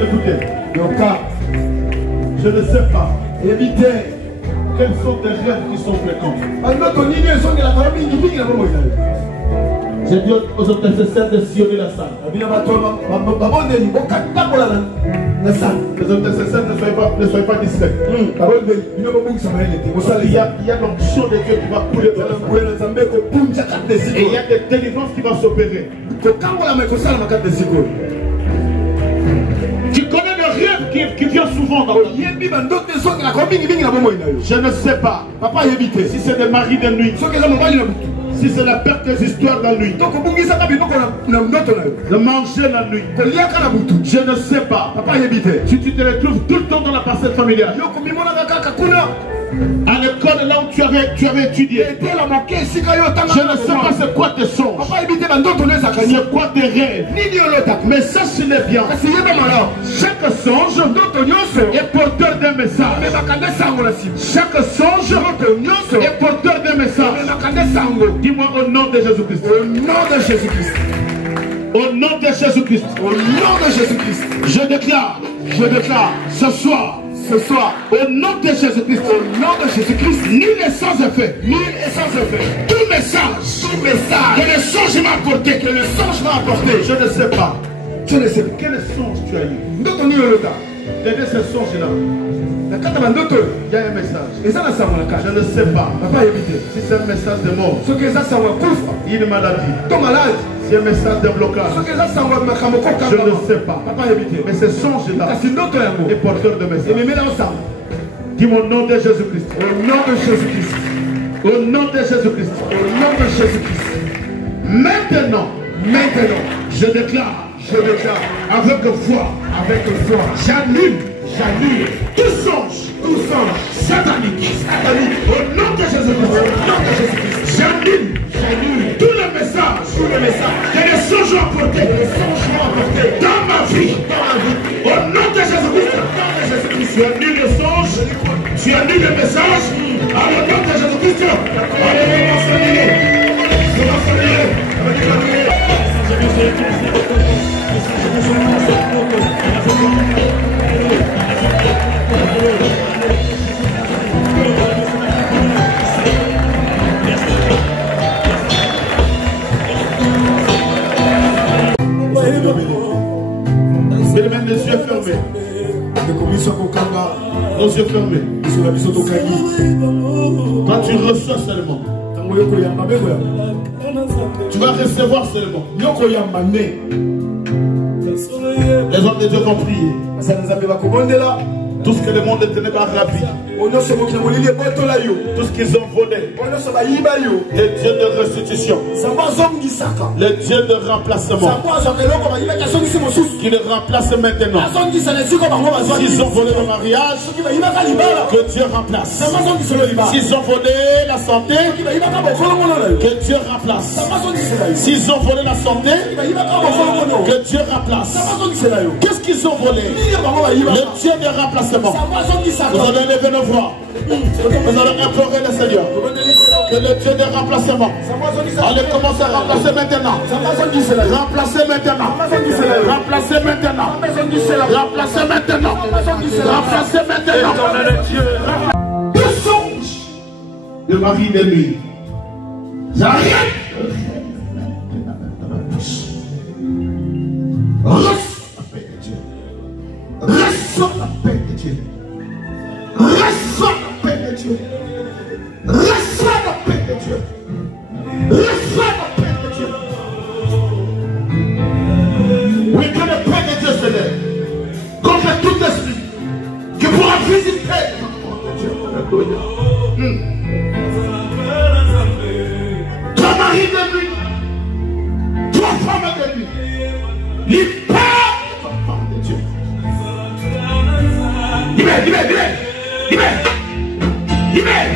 écoutez, je ne sais pas, évitez quels sont tes rêves qui sont fréquents. J'ai dit aux intercesseurs de sillonner la salle. Les intercesseurs ne soyez pas discrets. Il y a l'onction de Dieu qui va couler dans la salle. Et il y a des délivrances qui vont s'opérer. Tu connais le rêve qui vient souvent dans ta vie. Je ne sais pas. Si c'est des maris de nuit. Si c'est la perte des histoires la nuit. De manger la nuit. Je ne sais pas. Si tu te retrouves tout le temps dans la parcelle familiale. À l'école là où tu avais étudié. Je ne sais pas c'est quoi tes songes. C'est quoi tes rêves. Mais ça ce n'est bien. Chaque songe est porteur d'un message. Chaque songe est porteur d'un message. Dis-moi au nom de Jésus-Christ. Au nom de Jésus-Christ. Au nom de Jésus-Christ. Au nom de Jésus-Christ. Je déclare ce soir, au nom de Jésus-Christ, nul est sans effet, tout message que le songe m'a apporté, je ne sais pas, quel songe tu as eu. Derrière ce songe-là, il y a un message. Je ne sais pas si c'est un message de mort, une maladie, c'est un message de blocage. Je ne sais pas. Mais ce songe-là est porteur de message. Dis mon nom de Jésus-Christ. Au nom de Jésus-Christ. Au nom de Jésus-Christ. Au nom de Jésus-Christ. Maintenant, je déclare avec foi, j'allume tout tout songe satanique, au nom de Jésus-Christ, j'annule tous les messages que les songes ont apportés dans ma vie, au nom de Jésus-Christ. Tu annules les songes, tu annules les messages, au nom de Jésus-Christ. Les yeux fermés. Nos yeux fermés. Quand tu reçois seulement, tu vas recevoir seulement. Les hommes de Dieu vont prier. Tout ce que le monde tenait par rapide. Tout ce qu'ils ont volé. Les dieux de restitution. Les dieux de remplacement. Qui les remplacent maintenant. S'ils ont volé le mariage, que Dieu remplace. S'ils ont volé la santé, que Dieu remplace. S'ils ont volé la santé, que Dieu remplace. Qu'est-ce qu'ils ont volé? Le Dieu de remplacement. Vous allez lever nos voix. Vous allez implorer le Seigneur. Que le Dieu de remplacement. Allez commencer à remplacer maintenant. Remplacer maintenant. Remplacer maintenant. Remplacer maintenant. Remplacer maintenant. Le songe de Marie de nuit. J'arrête. Reçois la paix de Dieu. Reçois la paix de Dieu. Reçois la paix de Dieu. Reçois la paix de Dieu. Oui, que la paix de Dieu se lève contre tout esprit qui pourra visiter le de Dieu. Toi, mari de nuit, toi, femme de nuit, libère ta femme de Dieu. Libère, libère, libère, libère, libère.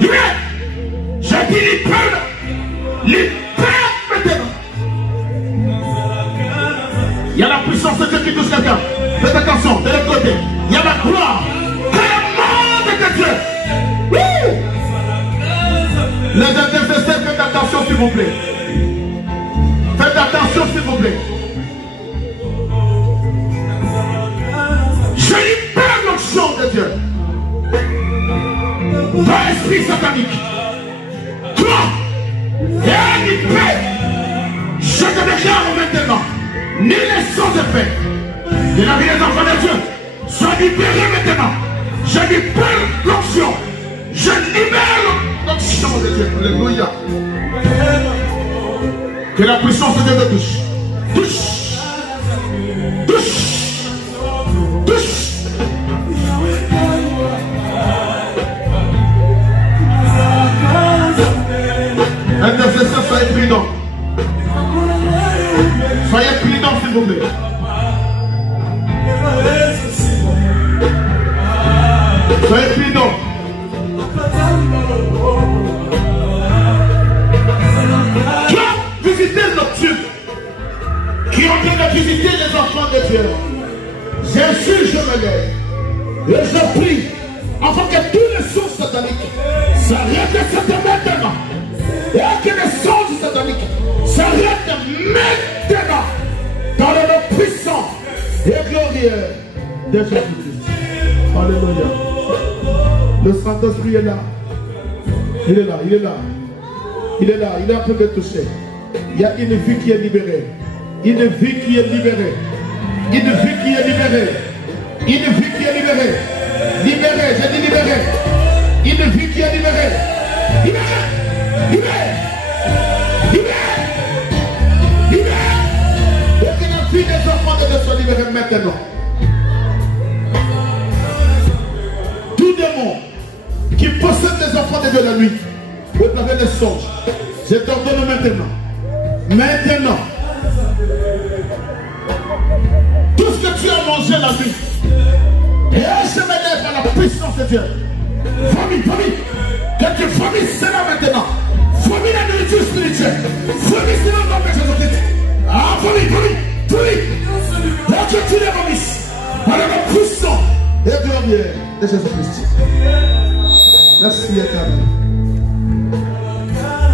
Libère. J'ai dit libère. Libère maintenant. Il y a la puissance de Dieu qui touche quelqu'un. Faites attention, de l'autre côté. Il y a la gloire. De Dieu. Oui. Les intercesseurs, faites attention s'il vous plaît. Faites attention s'il vous plaît. Je libère l'onction de Dieu. Toi, esprit satanique. Toi, et libère. Je te déclare maintenant. Ni les sons de paix. De la vie des enfants de Dieu. Sois libéré maintenant. Je libère l'onction. Je libère l'onction de Dieu. Alléluia. Que la puissance de Dieu te touche. Touche. Touche. Touche. Intercesseur, soyez prudents. Soyez prudents, s'il vous plaît. Soyez prudents. Visiter nocturne qui est en train de visiter les enfants de Dieu. Jésus, je me lève et je prie afin que tous les sons sataniques s'arrêtent de cette maintenant et que les sons sataniques s'arrêtent maintenant dans le nom puissant et glorieux de Jésus-Christ. Alléluia. Le Saint-Esprit est là. Il est là, il est là. Il est là, il est en train de toucher. Il y a une vie qui est libérée. Une vie qui est libérée. Une vie qui est libérée. Une vie qui est libérée. Libérée, j'ai dit libérée. Une vie qui est libérée. Libérée. Libérée. Libérée. Libérée. Et que la vie des enfants de Dieu soit libérée maintenant. Tout démon qui possède les enfants de Dieu la nuit, au travers des songes, je t'ordonne maintenant Maintenant, tout ce que tu as mangé la nuit, et je me lève à la puissance de Dieu. Famille, que tu vomis cela maintenant. Vomis la nourriture spirituelle. Vomis cela dans mes Jésus-Christ. Ah, vomis. Là que tu les vomisses. Par la puissance et glorieux de Jésus-Christ. Merci, Éternel.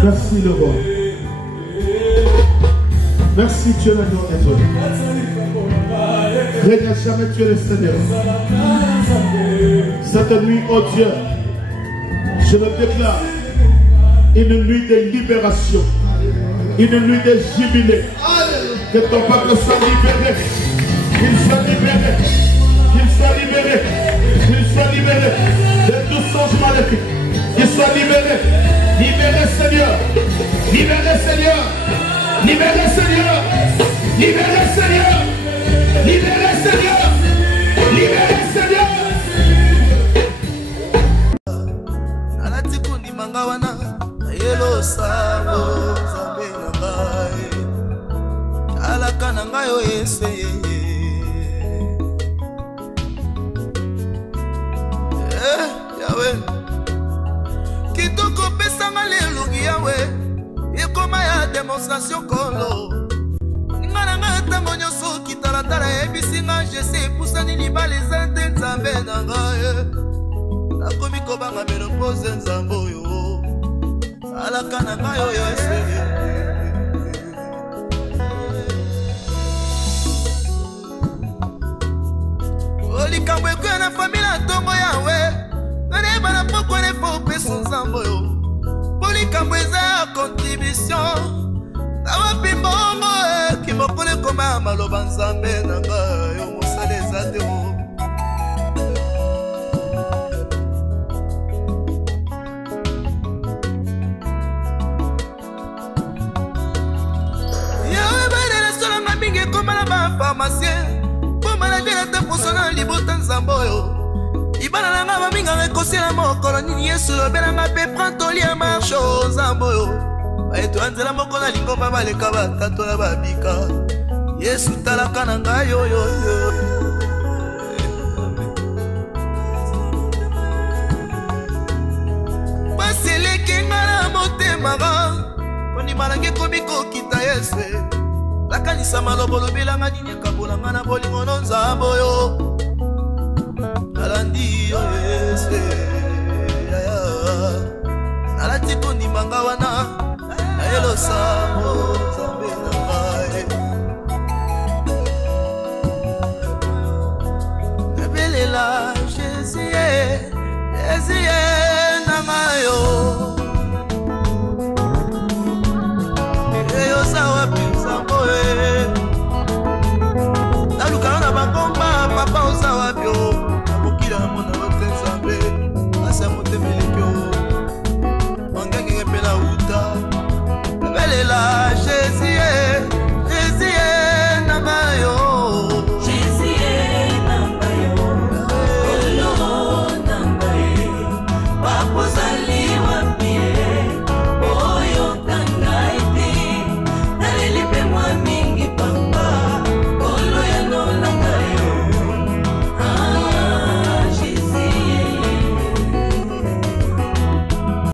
Merci, le roi. Merci, tu es le nom des hommes. Regarde jamais, tu es le Seigneur. Cette nuit, oh Dieu, je le déclare, une nuit de libération, une nuit de jubilé. Que ton peuple soit libéré, qu'il soit libéré, qu'il soit libéré, qu'il soit libéré de tout songe maléfique, qu'il soit libéré, libéré Seigneur, libéré Seigneur, libéré Seigneur, libéré Seigneur, libéré Seigneur, libéré Seigneur. Mangawana yelo sabo zambe ngai alaka na ngai o Yesu yawe kitoko pesa ngalelungi yawe ekoma ya démonstration kolo ngana ngata ngonyo so kitalatala ebisinga jese pusani libale zante nzambe na ngai nakomi kobanga meno pose nzambe oyo alaka na ngai oyo eseye olikambo ekoya na famile ya ntongo yawe nanayeba na poko nefo opesa nzambe oyo mpo likambo eza ya contribution na wapimbongo kimokolo ekoma ya maloba nzambe na ngai yo mosala eza te o pharmacien pour maladie na te posona libota nzambe oyo ibana na nga baminga ekosila mokolo nini Yesu lobelanga mpe prantoli ya marshe o nzambe oyo baetola nzela moko na lingomba baleka batatola babika Yesu talaka na ngai oyo baseleke nga na motemaka kondima nange komi kokita Yesu lakanisa malobo lobelanga nini ekabolanga na bolingo no nzambe oyo alandi yo Yesu nalati kondimanga wana na yelo sambo